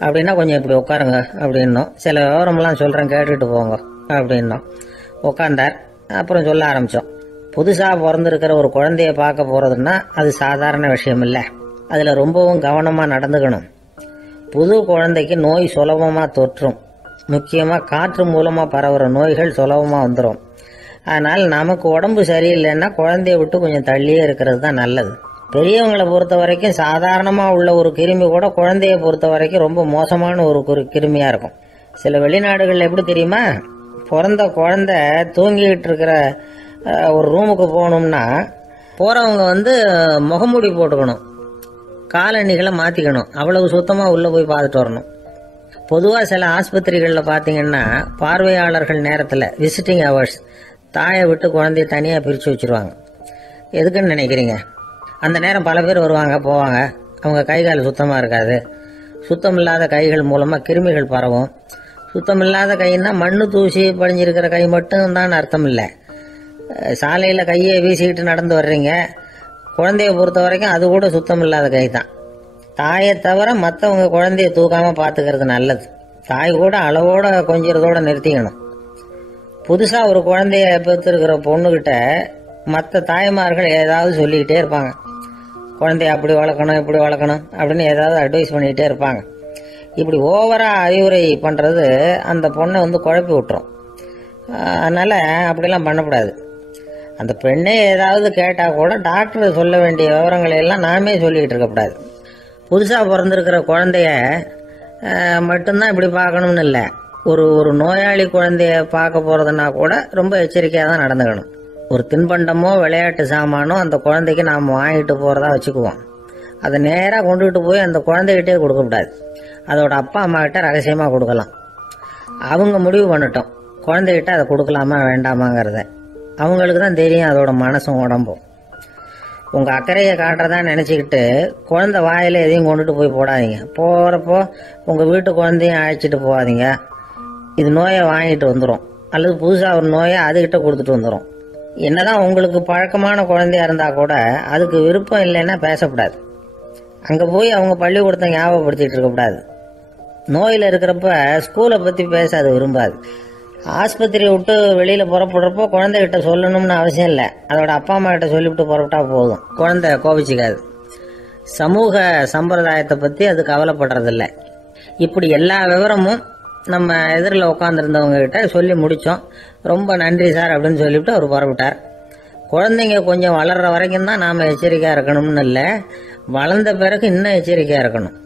அப்படின்னா கொஞ்சம் இப்படி உட்காருங்க அப்படின்னோம். சில விவரமெல்லாம் சொல்கிறேன் கேட்டுட்டு போங்க அப்படின்னோம். உட்காந்தார். அப்புறம் சொல்ல ஆரம்பித்தோம். புதுசாக பிறந்திருக்கிற ஒரு குழந்தைய பார்க்க போகிறதுன்னா அது சாதாரண விஷயம் இல்லை. அதில் ரொம்பவும் கவனமாக நடந்துக்கணும். புது குழந்தைக்கு நோய் சுலபமாக தொற்றும். முக்கியமாக காற்று மூலமாக பரவுற நோய்கள் சுலபமாக வந்துடும். அதனால் நமக்கு உடம்பு சரியில்லைன்னா குழந்தைய விட்டு கொஞ்சம் தள்ளியே இருக்கிறது தான் நல்லது. பெரியவங்களை பொறுத்த வரைக்கும் சாதாரணமாக உள்ள ஒரு கிருமி கூட குழந்தைய பொறுத்த வரைக்கும் ரொம்ப மோசமான ஒரு கிருமியாக இருக்கும். சில வெளிநாடுகளில் எப்படி தெரியுமா, பிறந்த குழந்தை தூங்கிக்கிட்டு இருக்கிற ஒரு ரூமுக்கு போகணும்னா போகிறவங்க முகமூடி போட்டுக்கணும், காலணிகளை மாற்றிக்கணும், அவ்வளவு சுத்தமாக உள்ளே போய் பார்த்துட்டு வரணும். பொதுவாக சில ஆஸ்பத்திரிகளில் பார்த்தீங்கன்னா பார்வையாளர்கள் நேரத்தில் விசிட்டிங் ஹவர்ஸ் தாயை விட்டு குழந்தைய தனியாக பிரித்து வச்சுருவாங்க. எதுக்குன்னு நினைக்கிறீங்க? அந்த நேரம் பல பேர் வருவாங்க போவாங்க. அவங்க கை கால் சுத்தமாக இருக்காது. சுத்தம் இல்லாத கைகள் மூலமாக கிருமிகள் பரவும். சுத்தம் இல்லாத கைன்னா மண்ணு தூசி படிஞ்சிருக்கிற கை மட்டும் தான் அர்த்தம் இல்லை. சாலையில் கையை வீசிக்கிட்டு நடந்து வர்றீங்க, குழந்தைய பொறுத்த வரைக்கும் அது கூட சுத்தம் இல்லாத கை தான். தாயை தவிர மற்றவங்க குழந்தைய தூக்காமல் பார்த்துக்கிறது நல்லது. தாய் கூட அளவோட கொஞ்சிறதோட நிறுத்திக்கணும். புதுசாக ஒரு குழந்தைய பெற்றிருக்கிற பொண்ணுகிட்ட மற்ற தாய்மார்கள் ஏதாவது சொல்லிக்கிட்டே இருப்பாங்க. குழந்தைய அப்படி வளர்க்கணும் இப்படி வளர்க்கணும் அப்படின்னு ஏதாவது அட்வைஸ் பண்ணிக்கிட்டே இருப்பாங்க. இப்படி ஓவராக அறிவுரை பண்ணுறது அந்த பொண்ணை குழப்பி விட்டுரும். அதனால் அப்படிலாம் பண்ணக்கூடாது. அந்த பெண்ணே ஏதாவது கேட்டால் கூட டாக்டர் சொல்ல வேண்டிய விவரங்களை எல்லாம் நாமே சொல்லிக்கிட்டு இருக்கக்கூடாது. புதுசாக பிறந்திருக்கிற குழந்தைய மட்டும்தான் இப்படி பார்க்கணும்னு இல்லை. ஒரு நோயாளி குழந்தைய பார்க்க போகிறதுனா கூட ரொம்ப எச்சரிக்கையாக தான் நடந்துக்கணும். ஒரு தின்பண்டமோ விளையாட்டு சாமானோ அந்த குழந்தைக்கு நாம் வாங்கிட்டு போகிறதா வச்சுக்குவோம். அதை நேராக கொண்டுகிட்டு போய் அந்த குழந்தைகிட்டே கொடுக்கக்கூடாது. அதோட அப்பா அம்மா கிட்ட ரகசியமாக கொடுக்கலாம். அவங்க முடிவு பண்ணட்டும் குழந்தைகிட்ட அதை கொடுக்கலாமா வேண்டாமாங்கிறத. அவங்களுக்கு தான் தெரியும் அதோட மனசும் உடம்பும். உங்கள் அக்கறையை காட்டுறதா நினச்சிக்கிட்டு குழந்தை வாயில் எதையும் கொண்டுட்டு போய் போடாதீங்க. போகிறப்போ உங்கள் வீட்டு குழந்தையும் அழைச்சிட்டு போகாதீங்க. இது நோயை வாங்கிட்டு வந்துடும், அல்லது புதுசாக ஒரு நோயை அதுகிட்ட கொடுத்துட்டு வந்துடும். என்னதான் உங்களுக்கு பழக்கமான குழந்தையா இருந்தால் கூட அதுக்கு விருப்பம் இல்லைன்னா பேசக்கூடாது. அங்கே போய் அவங்க பள்ளிக்கூடத்தை ஞாபகப்படுத்திட்டு இருக்கக்கூடாது. நோயில் இருக்கிறப்ப ஸ்கூலை பற்றி பேச அது விரும்பாது. ஆஸ்பத்திரியை விட்டு வெளியில் புறப்படுறப்போ குழந்தைகிட்ட சொல்லணும்னு அவசியம் இல்லை. அதோட அப்பா அம்மா கிட்ட சொல்லிவிட்டு புறப்பட்டா போதும். குழந்தை கோபிச்சிக்காது. சமூக சம்பிரதாயத்தை பற்றி அது கவலைப்படுறதில்ல. இப்படி எல்லா விவரமும் நம்ம எதிரில் உட்காந்துருந்தவங்க கிட்ட சொல்லி முடித்தோம். ரொம்ப நன்றி சார் அப்படின்னு சொல்லிவிட்டு அவர் புறப்பட்டார். குழந்தைங்க கொஞ்சம் வளர்கிற வரைக்கும் தான் நாம் எச்சரிக்கையாக இருக்கணும்னு இல்லை, வளர்ந்த பிறகு இன்னும் எச்சரிக்கையாக இருக்கணும்.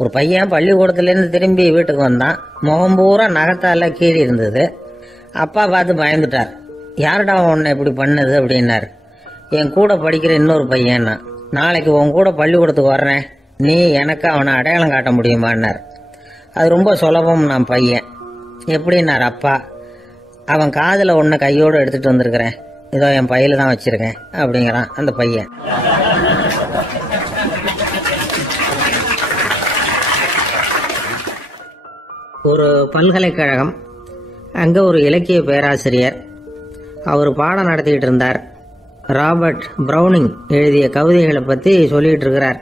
ஒரு பையன் பள்ளிக்கூடத்துலேருந்து திரும்பி வீட்டுக்கு வந்தான். முகம் பூரா நகத்தால கீறி இருந்தது. அப்பா பார்த்து பயந்துட்டார். யாருடா உன்னை இப்படி பண்ணது அப்படின்னாரு. என் கூட படிக்கிற இன்னொரு பையன்னா. நாளைக்கு உன் கூட பள்ளிக்கூடத்துக்கு வர்றேன், நீ எனக்கு அவனை அடையாளம் காட்ட முடியுமான்னார். அது ரொம்ப சுலபம் நான் பையன். எப்படின்னார் அப்பா. அவன் காதில் ஒன்று கையோடு எடுத்துகிட்டு வந்திருக்கிறேன், இதோ என் பையில தான் வச்சுருக்கேன் அப்படிங்கிறான் அந்த பையன். ஒரு பல்கலைக்கழகம், அங்கே ஒரு இலக்கிய பேராசிரியர். அவர் பாடம் நடத்திக்கிட்டு இருந்தார். ராபர்ட் ப்ரௌனிங் எழுதிய கவிதைகளை பற்றி சொல்லிகிட்டு இருக்கிறார்.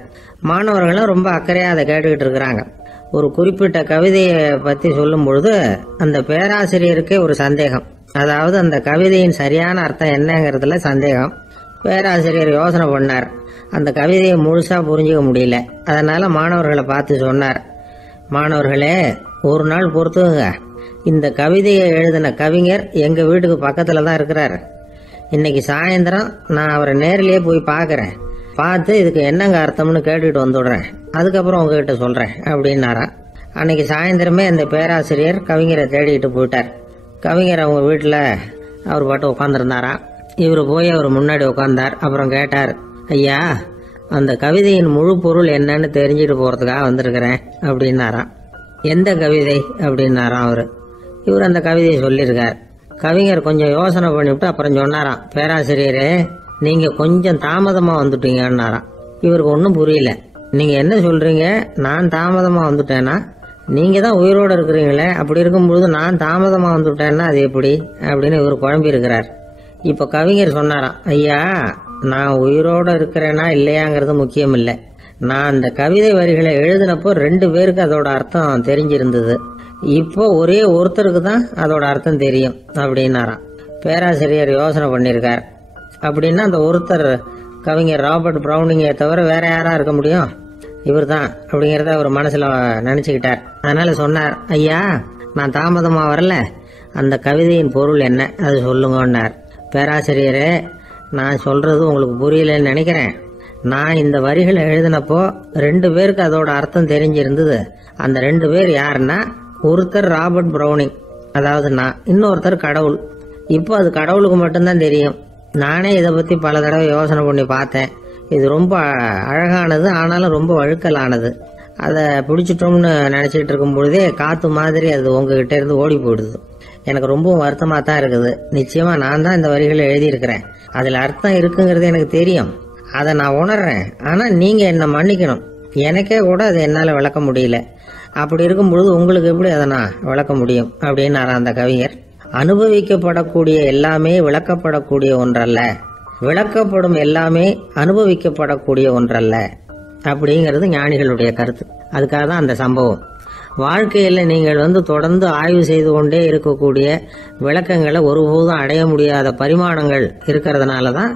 மாணவர்களும் ரொம்ப அக்கறையாக அதை கேட்டுக்கிட்டு இருக்கிறாங்க. ஒரு குறிப்பிட்ட கவிதையை பற்றி சொல்லும் பொழுது அந்த பேராசிரியருக்கே ஒரு சந்தேகம். அதாவது அந்த கவிதையின் சரியான அர்த்தம் என்னங்கிறதுல சந்தேகம். பேராசிரியர் யோசனை பண்ணார். அந்த கவிதையை முழுசாக புரிஞ்சிக்க முடியல. அதனால் மாணவர்களை பார்த்து சொன்னார், மாணவர்களே ஒரு நாள் பொறுத்துங்க, இந்த கவிதையை எழுதின கவிஞர் எங்கள் வீட்டுக்கு பக்கத்தில் தான் இருக்கிறார். இன்னைக்கு சாயந்தரம் நான் அவரை நேரிலேயே போய் பார்க்குறேன். பார்த்து இதுக்கு என்னங்க அர்த்தம்னு கேட்டுட்டு வந்துடுறேன், அதுக்கப்புறம் உங்ககிட்ட சொல்கிறேன் அப்படின்னாராம். அன்னைக்கு சாயந்தரமே அந்த பேராசிரியர் கவிஞரை தேடிக்கிட்டு போயிட்டார். கவிஞர் அவங்க வீட்டில் அவர் பாட்டு உட்காந்துருந்தாராம். இவர் போய் அவர் முன்னாடி உட்காந்தார். அப்புறம் கேட்டார், ஐயா அந்த கவிதையின் முழு பொருள் என்னன்னு தெரிஞ்சுட்டு போகிறதுக்காக வந்திருக்கிறேன் அப்படின்னாராம். எந்த கவிதை அப்படின்னாராம் அவர். இவர் அந்த கவிதையை சொல்லியிருக்கார். கவிஞர் கொஞ்சம் யோசனை பண்ணிவிட்டு அப்புறம் சொன்னாராம், பேராசிரியரே நீங்கள் கொஞ்சம் தாமதமாக வந்துட்டீங்கன்னாராம். இவருக்கு ஒன்றும் புரியல. நீங்கள் என்ன சொல்கிறீங்க, நான் தாமதமாக வந்துட்டேன்னா? நீங்கள் தான் உயிரோடு இருக்கிறீங்களே, அப்படி இருக்கும்பொழுது நான் தாமதமாக வந்துட்டேன்னா அது எப்படி அப்படின்னு இவர் குழம்பி இருக்கிறார். இப்போ கவிஞர் சொன்னாராம், ஐயா நான் உயிரோடு இருக்கிறேனா இல்லையாங்கிறது முக்கியம் இல்லை, நான் அந்த கவிதை வரிகளை எழுதினப்போ 2 பேருக்கு அதோட அர்த்தம் தெரிஞ்சிருந்தது. இப்போ ஒரே ஒருத்தருக்கு தான் அதோட அர்த்தம் தெரியும் அப்படின்னாராம். பேராசிரியர் யோசனை பண்ணியிருக்கார். அப்படின்னா அந்த ஒருத்தர் கவிஞர் ராபர்ட் ப்ரௌனிங்கை தவிர வேற யாரா இருக்க முடியும்? இவர் தான் அப்படிங்கிறத அவர் மனசுல நினைச்சுக்கிட்டார். அதனால சொன்னார், ஐயா நான் தாமதமா வரல, அந்த கவிதையின் பொருள் என்ன அது சொல்லுங்கன்னார். பேராசிரியரே, நான் சொல்றது உங்களுக்கு புரியலன்னு நினைக்கிறேன். நான் இந்த வரிகளை எழுதினப்போ 2 பேருக்கு அதோட அர்த்தம் தெரிஞ்சிருந்தது. அந்த 2 பேர் யாருன்னா, ஒருத்தர் ராபர்ட் ப்ரௌனிங், அதாவது நான், இன்னொருத்தர் கடவுள். இப்போ அது கடவுளுக்கு மட்டும்தான் தெரியும். நானே இதை பத்தி பல தடவை யோசனை பண்ணி பார்த்தேன். இது ரொம்ப அழகானது, ஆனாலும் ரொம்ப வழுக்கலானது. அதை பிடிச்சிட்டோம்னு நினைச்சிட்டு இருக்கும் பொழுதே காத்து மாதிரி அது உங்ககிட்ட இருந்து ஓடி போயிடுது. எனக்கு ரொம்பவும் வருத்தமா தான் இருக்குது. நிச்சயமா நான் தான் இந்த வரிகளை எழுதியிருக்கிறேன். அதுல அர்த்தம் இருக்குங்கிறது எனக்கு தெரியும், அதை நான் உணர்றேன். ஆனா நீங்க என்ன மன்னிக்கணும், எனக்கே கூட அதை என்னால விளக்க முடியல. அப்படி இருக்கும் பொழுது உங்களுக்கு எப்படி அதை நான் விளக்க முடியும் அப்படின்னு அந்த கவிஞர். அனுபவிக்கப்படக்கூடிய எல்லாமே விளக்கப்படக்கூடிய ஒன்றல்ல, விளக்கப்படும் எல்லாமே அனுபவிக்கப்படக்கூடிய ஒன்றல்ல அப்படிங்கிறது ஞானிகளுடைய கருத்து. அதுக்காக தான் அந்த சம்பவம். வாழ்க்கையில் நீங்கள் தொடர்ந்து ஆய்வு செய்து கொண்டே இருக்கக்கூடிய விளக்கங்களை ஒருபோதும் அடைய முடியாத பரிமாணங்கள் இருக்கிறதுனால தான்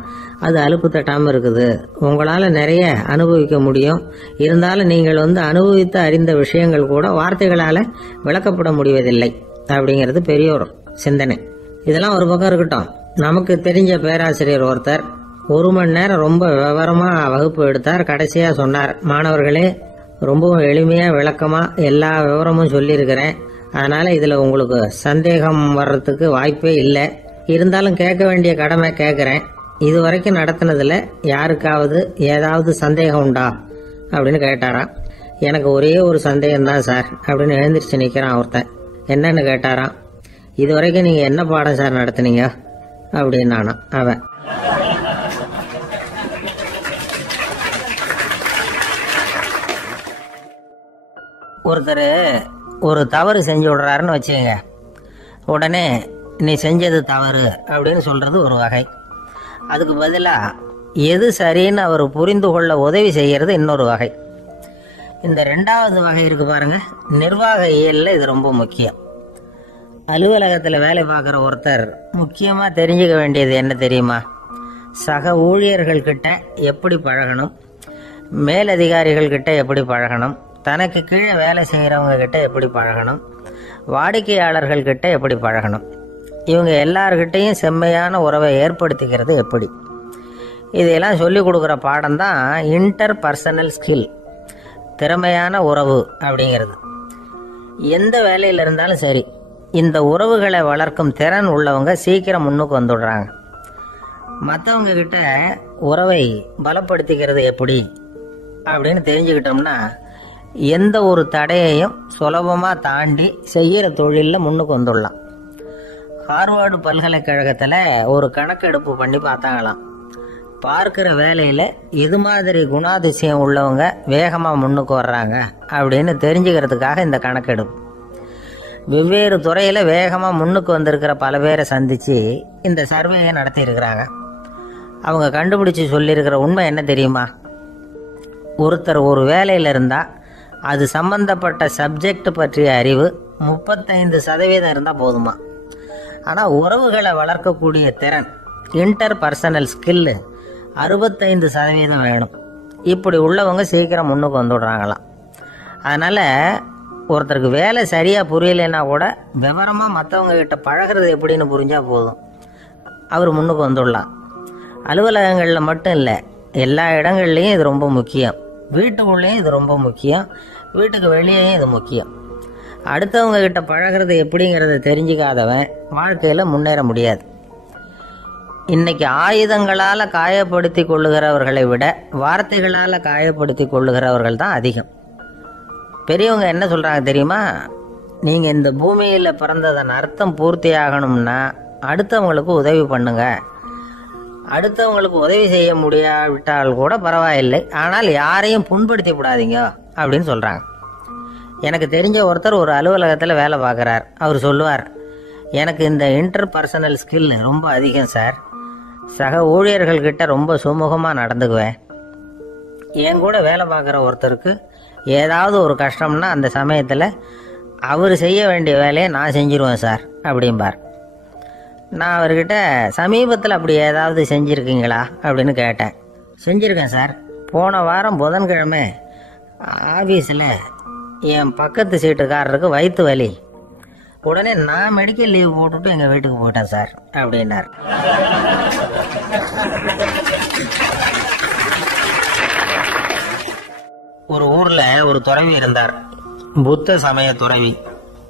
அது அலுப்பு தட்டாமல் இருக்குது. உங்களால் நிறைய அனுபவிக்க முடியும், இருந்தாலும் நீங்கள் அனுபவித்து அறிந்த விஷயங்கள் கூட வார்த்தைகளால் விளக்கப்பட முடிவதில்லை அப்படிங்கிறது பெரியோர் சிந்தனை. இதெல்லாம் ஒரு பக்கம் இருக்கட்டும். நமக்கு தெரிஞ்ச பேராசிரியர் ஒருத்தர் 1 மணி நேரம் ரொம்ப விவரமா வகுப்பு எடுத்தார். கடைசியா சொன்னார், மாணவர்களே, ரொம்பவும் எளிமையா விளக்கமா எல்லா விவரமும் சொல்லியிருக்கிறேன். அதனால இதுல உங்களுக்கு சந்தேகம் வர்றதுக்கு வாய்ப்பே இல்லை. இருந்தாலும் கேட்க வேண்டிய கடமை கேட்கிறேன். இது வரைக்கும் நடத்தினதுல யாருக்காவது ஏதாவது சந்தேகம் உண்டா அப்படின்னு கேட்டாராம். எனக்கு ஒரே ஒரு சந்தேகம் தான் சார் அப்படின்னு எழுந்திரிச்சு நிக்கிறான் ஒருத்தன். என்னன்னு கேட்டாராம். இது வரைக்கும் நீங்க என்ன பாடம் சார் நடத்துனீங்க அப்படின்னானா அவன். ஒருத்தர் ஒரு தவறு செஞ்சு விடுறாருன்னு வச்சுக்கோங்க. உடனே நீ செஞ்சது தவறு அப்படின்னு சொல்றது ஒரு வகை. அதுக்கு பதிலாக எது சரின்னு அவர் புரிந்து கொள்ள உதவி செய்யறது இன்னொரு வகை. இந்த 2வது வகை இருக்கு பாருங்க, நிர்வாக இயல்ல இது ரொம்ப முக்கியம். அலுவலகத்தில் வேலை பார்க்குற ஒருத்தர் முக்கியமாக தெரிஞ்சுக்க வேண்டியது என்ன தெரியுமா? சக ஊழியர்கள் கிட்ட எப்படி பழகணும், மேலதிகாரிகள் கிட்ட எப்படி பழகணும், தனக்கு கீழே வேலை செய்கிறவங்க கிட்ட எப்படி பழகணும், வாடிக்கையாளர்கள் கிட்ட எப்படி பழகணும், இவங்க எல்லார்கிட்டையும் செம்மையான உறவை ஏற்படுத்திக்கிறது எப்படி. இதையெல்லாம் சொல்லிக் கொடுக்குற பாடம் தான் இன்டர் பர்சனல் ஸ்கில், திறமையான உறவு அப்படிங்கிறது. எந்த வேலையில் இருந்தாலும் சரி, இந்த உறவுகளை வளர்க்கும் திறன் உள்ளவங்க சீக்கிரம் முன்னுக்கு வந்துடுறாங்க. மற்றவங்க கிட்ட உறவை பலப்படுத்திக்கிறது எப்படி அப்படின்னு தெரிஞ்சுக்கிட்டோம்னா எந்த ஒரு தடையையும் சுலபமாக தாண்டி செய்கிற தொழிலில் முன்னுக்கு வந்துடலாம். ஹார்வர்டு பல்கலைக்கழகத்தில் ஒரு கணக்கெடுப்பு பண்ணி பார்த்தாங்களாம். பார்க்குற வேலையில் எது மாதிரி குணாதிசயம் உள்ளவங்க வேகமாக முன்னுக்கு வர்றாங்க அப்படின்னு தெரிஞ்சுக்கிறதுக்காக இந்த கணக்கெடுப்பு. வெவ்வேறு துறையில் வேகமாக முன்னுக்கு வந்திருக்கிற பல பேரை சந்தித்து இந்த சர்வேயை நடத்தியிருக்கிறாங்க. அவங்க கண்டுபிடிச்சி சொல்லியிருக்கிற உண்மை என்ன தெரியுமா? ஒருத்தர் ஒரு வேலையில் இருந்தால் அது சம்பந்தப்பட்ட சப்ஜெக்ட் பற்றிய அறிவு 35% இருந்தால் போதுமா. ஆனால் உறவுகளை வளர்க்கக்கூடிய திறன், இன்டர் பர்சனல் ஸ்கில்லு 65% வேணும். இப்படி உள்ளவங்க சீக்கிரம் முன்னுக்கு வந்துடுறாங்களாம். அதனால் ஒருத்தருக்கு வேலை சரியாக புரியலைன்னா கூட விவரமாக மற்றவங்க கிட்ட பழகிறது எப்படின்னு புரிஞ்சால் போதும், அவர் முன்னுக்கு வந்துடலாம். அலுவலகங்களில் மட்டும் இல்லை, எல்லா இடங்கள்லையும் இது ரொம்ப முக்கியம். வீட்டுக்குள்ளேயும் இது ரொம்ப முக்கியம், வீட்டுக்கு வெளியேயும் இது முக்கியம். அடுத்தவங்க கிட்ட பழகிறது எப்படிங்கிறத தெரிஞ்சுக்காதவன் வாழ்க்கையில் முன்னேற முடியாது. இன்னைக்கு ஆயுதங்களால் காயப்படுத்தி கொள்ளுகிறவர்களை விட வார்த்தைகளால் காயப்படுத்தி கொள்ளுகிறவர்கள் தான் அதிகம். பெரியவங்க என்ன சொல்கிறாங்க தெரியுமா? நீங்கள் இந்த பூமியில் பிறந்ததன் அர்த்தம் பூர்த்தி ஆகணும்னா அடுத்தவங்களுக்கு உதவி பண்ணுங்க. அடுத்தவங்களுக்கு உதவி செய்ய முடியாவிட்டால் கூட பரவாயில்லை, ஆனால் யாரையும் புண்படுத்தி விடாதீங்க அப்படின்னு சொல்கிறாங்க. எனக்கு தெரிஞ்ச ஒருத்தர் ஒரு அலுவலகத்தில் வேலை பார்க்குறார். அவர் சொல்லுவார், எனக்கு இந்த இன்டர் பர்சனல் ஸ்கில் ரொம்ப அதிகம் சார். சக ஊழியர்கள்கிட்ட ரொம்ப சுமூகமாக நடந்துக்குவேன். என் கூட வேலை பார்க்குற ஒருத்தருக்கு ஏதாவது ஒரு கஷ்டம்னா அந்த சமயத்தில் அவர் செய்ய வேண்டிய வேலையை நான் செஞ்சிருவேன் சார் அப்படிம்பார். நான் அவர்கிட்ட சமீபத்தில் அப்படி ஏதாவது செஞ்சுருக்கீங்களா அப்படின்னு கேட்டேன். செஞ்சுருக்கேன் சார். போன வாரம் புதன்கிழமை ஆஃபீஸில் என் பக்கத்து சீட்டுக்காரருக்கு வயிற்று வலி. உடனே நான் மெடிக்கல் லீவ் போட்டுட்டு எங்கள் வீட்டுக்கு போயிட்டேன் சார் அப்படின்னார். ஒரு ஊரில் ஒரு துறவி இருந்தார், புத்த சமய துறவி.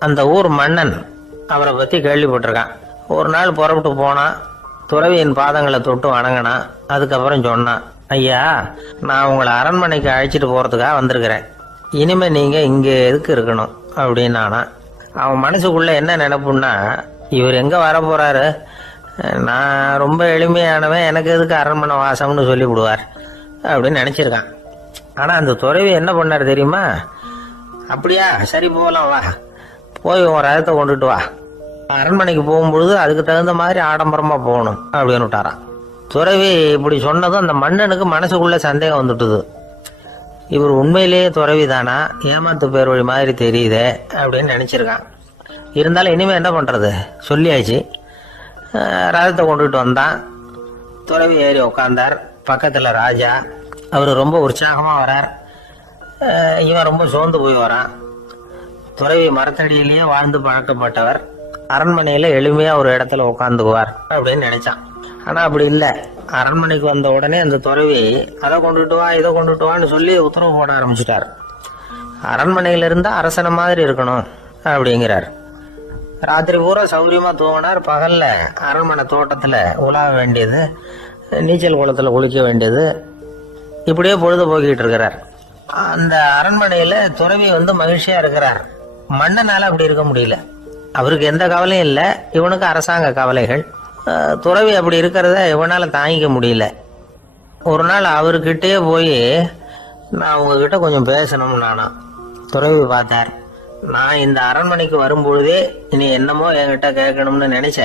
அந்த ஊர் மன்னன் அவரை பற்றி கேள்விப்பட்டிருக்கான். ஒரு நாள் புறப்பட்டு போனான், துறவியின் பாதங்களை தொட்டு வணங்கினான். அதுக்கப்புறம் சொன்னான், ஐயா, நான் உங்களை அரண்மனைக்கு அழைச்சிட்டு போகிறதுக்காக வந்திருக்கிறேன். இனிமே நீங்கள் இங்கே எதுக்கு இருக்கணும் அப்படின்னானா. அவன் மனசுக்குள்ளே என்ன நினைப்புன்னா, இவர் எங்கே வர போகிறாரு, நான் ரொம்ப எளிமையானவன், எனக்கு எதுக்கு அரண்மனை வாசம்னு சொல்லிவிடுவார் அப்படின்னு நினச்சிருக்கான். ஆனால் அந்த துறவி என்ன பண்ணார் தெரியுமா? அப்படியா, சரி போகலாம், வா, போய் உன் ரதத்தை கொண்டுட்டு வா, அரண்மனைக்கு போகும்பொழுது அதுக்கு தகுந்த மாதிரி ஆடம்பரமாக போகணும் அப்படின்னு விட்டாரான். துறவி இப்படி சொன்னதும் அந்த மன்னனுக்கு மனசுக்குள்ள சந்தேகம் வந்துட்டுது. இவர் உண்மையிலேயே துறவி தானா, ஏமாத்து பேர் வழி மாதிரி தெரியுதே அப்படின்னு நினச்சிருக்கான். இருந்தாலும் இனிமேல் என்ன பண்ணுறது, சொல்லியாச்சு. ரதத்தை கொண்டுட்டு வந்தான். துறவி ஏறி உட்காந்தார். பக்கத்தில் ராஜா. அவர் ரொம்ப உற்சாகமாக வரார், இவன் ரொம்ப சோர்ந்து போய் வரான். துறவி மரத்தடியிலேயே வாழ்ந்து பழக்கப்பட்டவர், அரண்மனையில் எளிமையாக ஒரு இடத்துல உட்காந்துக்குவார் அப்படின்னு நினைச்சான். ஆனால் அப்படி இல்லை. அரண்மனைக்கு வந்த உடனே அந்த துறவி அதை கொண்டுட்டு வா, இதை கொண்டுட்டு வான்னு சொல்லி உத்தரவு போட ஆரம்பிச்சிட்டார். அரண்மனையில இருந்தா அரசனை மாதிரி இருக்கணும் அப்படிங்கிறார். ராத்திரி பூரா சௌகரியமா தூங்கினார். பகல்ல அரண்மனை தோட்டத்துல உலாவ வேண்டியது, நீச்சல் குளத்துல குளிக்க வேண்டியது, இப்படியே பொழுது போக்கிட்டு இருக்கிறார். அந்த அரண்மனையில துறவி மகிழ்ச்சியா இருக்கிறார். மன்னனால அப்படி இருக்க முடியல. அவருக்கு எந்த கவலையும் இல்லை, இவனுக்கு அரசாங்க கவலைகள். துறவி அப்படி இருக்கிறத இவனால தாங்கிக்க முடியல. ஒரு நாள் அவர்கிட்டே போய், நான் உங்ககிட்ட கொஞ்சம் பேசணும் நானா. துறவி பார்த்தார். நான் இந்த அரண்மனைக்கு வரும்பொழுதே நீ என்னமோ என்கிட்ட கேட்கணும்னு நினைச்ச,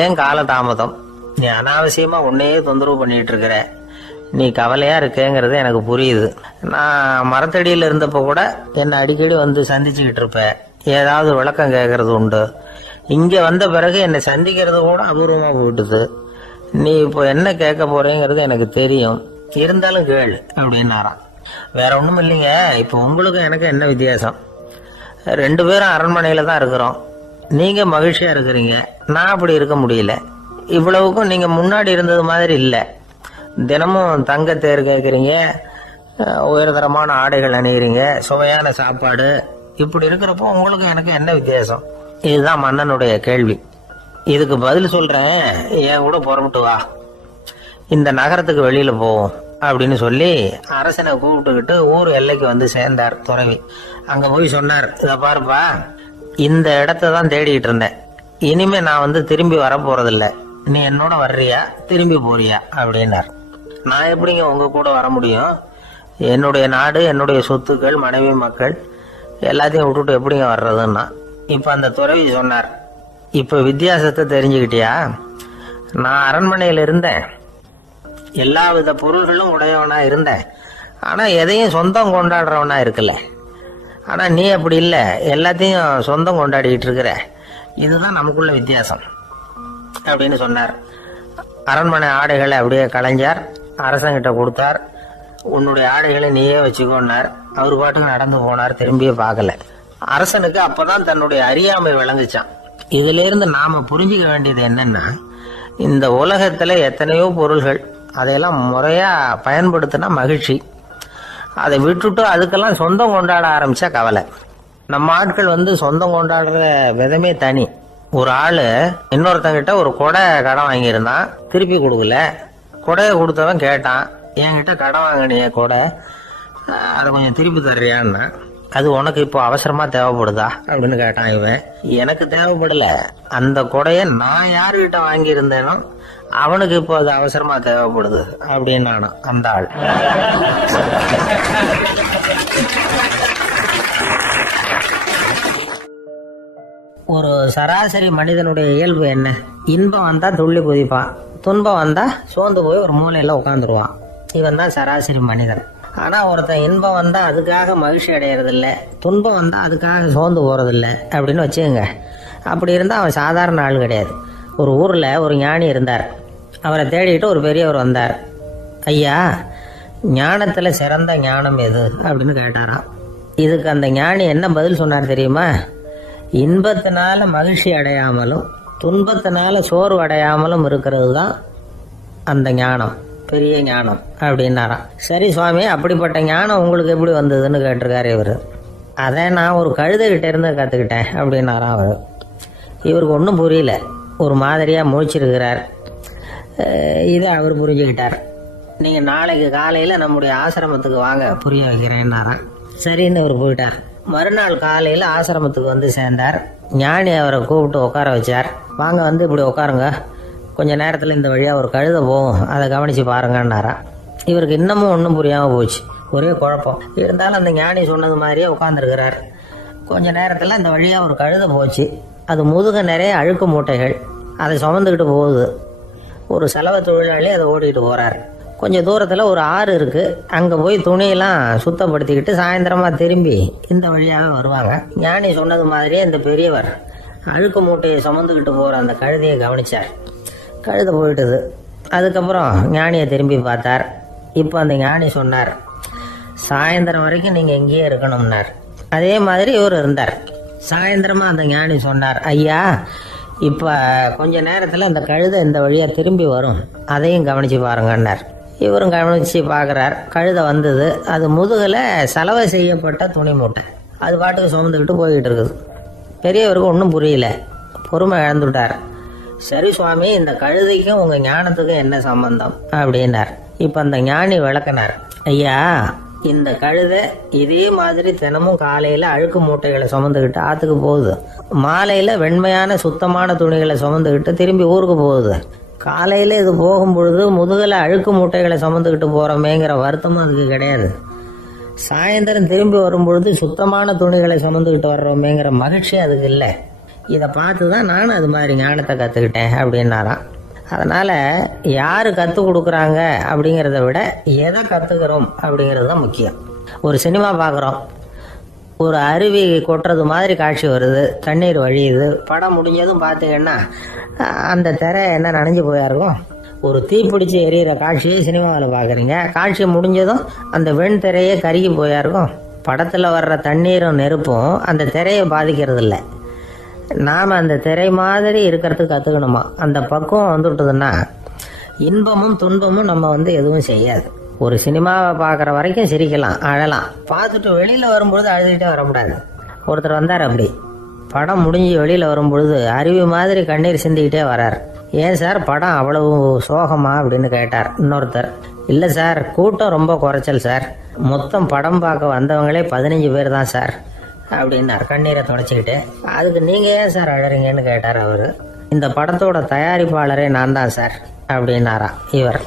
ஏன் கால தாமதம், நீ அனாவசியமா உன்னையே தொந்தரவு பண்ணிட்டு இருக்கிற, நீ கவலையா இருக்கேங்கிறது எனக்கு புரியுது. நான் மரத்தடியில் இருந்தப்ப கூட என்னை அடிக்கடி சந்திச்சுக்கிட்டு இருப்ப, ஏதாவது விளக்கம் கேட்கறது உண்டு. இங்க வந்த பிறகு என்னை சந்திக்கிறது கூட அபூர்வமா போயிட்டுது. நீ இப்போ என்ன கேட்க போறேங்கிறது எனக்கு தெரியும், இருந்தாலும் கேளு அப்படின்னாராம். வேற ஒண்ணும் இல்லைங்க, இப்போ உங்களுக்கும் எனக்கு என்ன வித்தியாசம்? 2 பேரும் அரண்மனையில தான் இருக்கிறோம். நீங்க மகிழ்ச்சியா இருக்கிறீங்க, நான் அப்படி இருக்க முடியல. இவ்வளவுக்கும் நீங்க முன்னாடி இருந்தது மாதிரி இல்லை. தினமும் தங்க தேர் கேட்குறீங்க, உயர்தரமான ஆடைகள் அணிகிறீங்க, சுவையான சாப்பாடு. இப்படி இருக்கிறப்போ உங்களுக்கு எனக்கு என்ன வித்தியாசம்? இதுதான் மன்னனுடைய கேள்வி. இதுக்கு பதில் சொல்றேன், என் கூட புறப்பட்டு வா, இந்த நகரத்துக்கு வெளியில போவோம் அப்படின்னு சொல்லி அரசனை கூப்பிட்டுக்கிட்டு ஊர் எல்லைக்கு சேர்ந்தார் துறவி. அங்க போய் சொன்னார், இதை பாருப்பா, இந்த இடத்த தான் தேடிட்டு இருந்தேன். இனிமே நான் திரும்பி வர போறதில்ல. நீ என்னோட வர்றியா, திரும்பி போறியா அப்படின்னார். நான் எப்படிங்க உங்க கூட வர முடியும்? என்னுடைய நாடு, என்னுடைய சொத்துக்கள், மனைவி, மக்கள் எல்லாத்தையும் விட்டுட்டு எப்படிங்க வர்றதுன்னா. இப்ப அந்த துறவி சொன்னார், இப்ப வித்தியாசத்தை தெரிஞ்சுக்கிட்டியா? நான் அரண்மனையில இருந்தேன், எல்லா வித பொருள்களும் உடையவனா இருந்தேன், ஆனா எதையும் சொந்தம் கொண்டாடுறவனா இருக்கல. ஆனா நீ அப்படி இல்லை, எல்லாத்தையும் சொந்தம் கொண்டாடிட்டு இருக்கிற. இதுதான் நமக்குள்ள வித்தியாசம் அப்படின்னு சொன்னார். அரண்மனை ஆடைகளை அப்படியே களைஞ்சார், அரசங்கிட்ட கொடுத்தார். உன்னுடைய ஆடைகளை நீயே வச்சுக்கோன்னார். அவர் பாட்டுக்கு நடந்து போனார், திரும்பியே பார்க்கல. அரசனுக்கு அப்பதான் தன்னுடைய அறியாமை விளங்குச்சான். இதுல இருந்து நாம புரிஞ்சுக்க வேண்டியது என்னன்னா, இந்த உலகத்துல எத்தனையோ பொருள்கள், அதையெல்லாம் முறையா பயன்படுத்தினா மகிழ்ச்சி. அதை விட்டுட்டு அதுக்கெல்லாம் சொந்தம் கொண்டாட ஆரம்பிச்சா கவலை. நம்ம ஆட்கள் சொந்தம் கொண்டாடுற விதமே தனி. ஒரு ஆளு இன்னொருத்தங்கிட்ட ஒரு கொடை கடன் வாங்கியிருந்தான், திருப்பி கொடுக்கல. கொடையை கொடுத்தவன் கேட்டான், என்கிட்ட கடன் வாங்கினிய கொடை, அதை கொஞ்சம் திருப்பி தர்றியான்னா. அது உனக்கு இப்போ அவசரமா தேவைப்படுதா அப்படின்னு கேட்டான் இவன். எனக்கு தேவைப்படல, அந்த கொடைய நான் யாருகிட்ட வாங்கி இருந்தேனோ அவனுக்கு இப்போ அது அவசரமா தேவைப்படுது அப்படின்னு அந்த ஆள். ஒரு சராசரி மனிதனுடைய இயல்பு என்ன? இன்பம் வந்தா துள்ளி குதிப்பான், துன்பம் வந்தா சோர்ந்து போய் ஒரு மூலையில உட்காந்துருவான். இவன் தான் சராசரி மனிதன். ஆனா ஒருத்தன் இன்பம் வந்தா அதுக்காக மகிழ்ச்சி அடையறதில்ல, துன்பம் வந்தா அதுக்காக சோர்ந்து போறதில்ல அப்படின்னு வச்சுக்கோங்க. அப்படி இருந்தா அவன் சாதாரண ஆள் கிடையாது. ஒரு ஊர்ல ஒரு ஞானி இருந்தார். அவரை தேடிட்டு ஒரு பெரியவர் வந்தார். ஐயா, ஞானத்துல சிறந்த ஞானம் எது அப்படின்னு கேட்டாராம். இதுக்கு அந்த ஞானி என்ன பதில் சொன்னார் தெரியுமா? இன்பத்தினால மகிழ்ச்சி அடையாமலும் துன்பத்தினால சோர்வு அடையாமலும் இருக்கிறது தான் அந்த ஞானம், பெரிய ஞானம் அப்படின்னாராம். சரி சுவாமி, அப்படிப்பட்ட ஞானம் உங்களுக்கு எப்படி வந்ததுன்னு கேட்டிருக்காரு இவர். அதை நான் ஒரு கழுதைகிட்ட இருந்து கற்றுக்கிட்டேன் அப்படின்னாராம் அவர். இவருக்கு ஒன்றும் புரியல, ஒரு மாதிரியாக முழிச்சிருக்கிறார். இதை அவர் புரிஞ்சுக்கிட்டார். நீங்கள் நாளைக்கு காலையில் நம்முடைய ஆசிரமத்துக்கு வாங்க, புரிய வைக்கிறேன்னாராம். சரின்னு அவர் போயிட்டார். மறுநாள் காலையில் ஆசிரமத்துக்கு வந்து சேர்ந்தார். ஞானி அவரை கூப்பிட்டு உட்கார வச்சார். வாங்க வந்து இப்படி உட்காருங்க, கொஞ்ச நேரத்தில் இந்த வழியாக ஒரு கழுதை போகும், அதை கவனித்து பாருங்கன்னாராம். இவருக்கு இன்னமும் ஒன்றும் புரியாமல் போச்சு, ஒரே குழப்பம். இருந்தாலும் அந்த ஞானி சொன்னது மாதிரியே உட்காந்துருக்கிறார். கொஞ்ச நேரத்தில் இந்த வழியாக ஒரு கழுதை போச்சு. அது முதுக நிறைய அழுக்கு மூட்டைகள், அதை சுமந்துக்கிட்டு போகுது. ஒரு செலவு தொழிலாளி அதை ஓடிக்கிட்டு போகிறார். கொஞ்சம் தூரத்தில் ஒரு ஆறு இருக்குது. அங்கே போய் துணியெல்லாம் சுத்தப்படுத்திக்கிட்டு சாயந்தரமாக திரும்பி இந்த வழியாகவே வருவாங்க. ஞானி சொன்னது மாதிரியே இந்த பெரியவர் அழுக்கு மூட்டையை சுமந்துக்கிட்டு போகிற அந்த கழுதையை கவனித்தார். கழுதை போயிட்டுது. அதுக்கப்புறம் ஞானியை திரும்பி பார்த்தார். இப்போ அந்த ஞானி சொன்னார், சாயந்தரம் வரைக்கும் நீங்கள் எங்கேயே இருக்கணும்னார். அதே மாதிரி இவர் இருந்தார். சாயந்தரமாக அந்த ஞானி சொன்னார், ஐயா, இப்போ கொஞ்ச நேரத்தில் அந்த கழுதை இந்த வழியாக திரும்பி வரும், அதையும் கவனித்து பாருங்கன்னார். இவரும் கவனித்து பார்க்குறார். கழுதை வந்தது. அது முதுகில் சலவை செய்யப்பட்ட துணி மூட்டை, அது பாட்டுக்கு சுமந்துக்கிட்டு போய்கிட்டு இருக்குது. பெரியவருக்கு ஒன்றும் புரியல, பொறுமை இழந்துட்டார். சரி சுவாமி, இந்த கழுதைக்கும் உங்கள் ஞானத்துக்கும் என்ன சம்பந்தம் அப்படின்னார். இப்போ அந்த ஞானி விளக்கினார். ஐயா, இந்த கழுதை இதே மாதிரி தினமும் காலையில் அழுக்கு மூட்டைகளை சுமந்துக்கிட்டு ஆற்றுக்கு போகுது, மாலையில் வெண்மையான சுத்தமான துணிகளை சுமந்துக்கிட்டு திரும்பி ஊருக்கு போகுது. காலையில் இது போகும் பொழுது முதுகில் அழுக்கு மூட்டைகளை சுமந்துக்கிட்டு போகிறோமேங்கிற வருத்தமும் அதுக்கு கிடையாது. சாயந்தரம் திரும்பி வரும்பொழுது சுத்தமான துணிகளை சுமந்துக்கிட்டு வர்றோமேங்கிற மகிழ்ச்சி அதுக்கு இல்லை. இதை பார்த்து தான் நானும் அது மாதிரி ஞானத்தை கற்றுக்கிட்டேன் அப்படின்னாராம். அதனால் யார் கற்றுக் கொடுக்குறாங்க அப்படிங்கிறத விட எதை கற்றுக்கிறோம் அப்படிங்கிறது தான் முக்கியம். ஒரு சினிமா பார்க்குறோம், ஒரு அருவி கொட்டுறது மாதிரி காட்சி வருது, தண்ணீர் வழியுது. படம் முடிஞ்சதும் பார்த்தீங்கன்னா அந்த திரை என்ன நனைஞ்சு போயாருக்கும். ஒரு தீப்பிடிச்சு எரியிற காட்சியை சினிமாவில் பார்க்குறீங்க, காட்சி முடிஞ்சதும் அந்த வெண் திரையே கருகி போயாருக்கும். படத்தில் வர்ற தண்ணீரும் நெருப்பும் அந்த திரையை பாதிக்கிறது இல்லை. நாம் அந்த திரை மாதிரி இருக்கிறதுக்கு கற்றுக்கணுமா? அந்த பக்குவம் வந்துவிட்டதுன்னா இன்பமும் துன்பமும் நம்ம எதுவும் செய்யாது. ஒரு சினிமாவை பார்க்குற வரைக்கும் சிரிக்கலாம், அழலாம். பார்த்துட்டு வெளியில் வரும்பொழுது அழுதுகிட்டே வரக்கூடாது. ஒருத்தர் வந்தார், அப்படி படம் முடிஞ்சு வெளியில் வரும்பொழுது அருவி மாதிரி கண்ணீர் சிந்திக்கிட்டே வரார். ஏன் சார், படம் அவ்வளவு சோகமா அப்படின்னு கேட்டார். இன்னொருத்தர், இல்லை சார், கூட்டம் ரொம்ப குறைச்சல் சார், மொத்தம் படம் பார்க்க வந்தவங்களே 15 பேர் தான் சார் அப்படின்னார் கண்ணீரை தொடச்சிக்கிட்டு. அதுக்கு நீங்கள் ஏன் சார் அழறீங்கன்னு கேட்டார் அவர். இந்த படத்தோட தயாரிப்பாளரே நான் தான் சார் அப்படின்னாரா இவர்.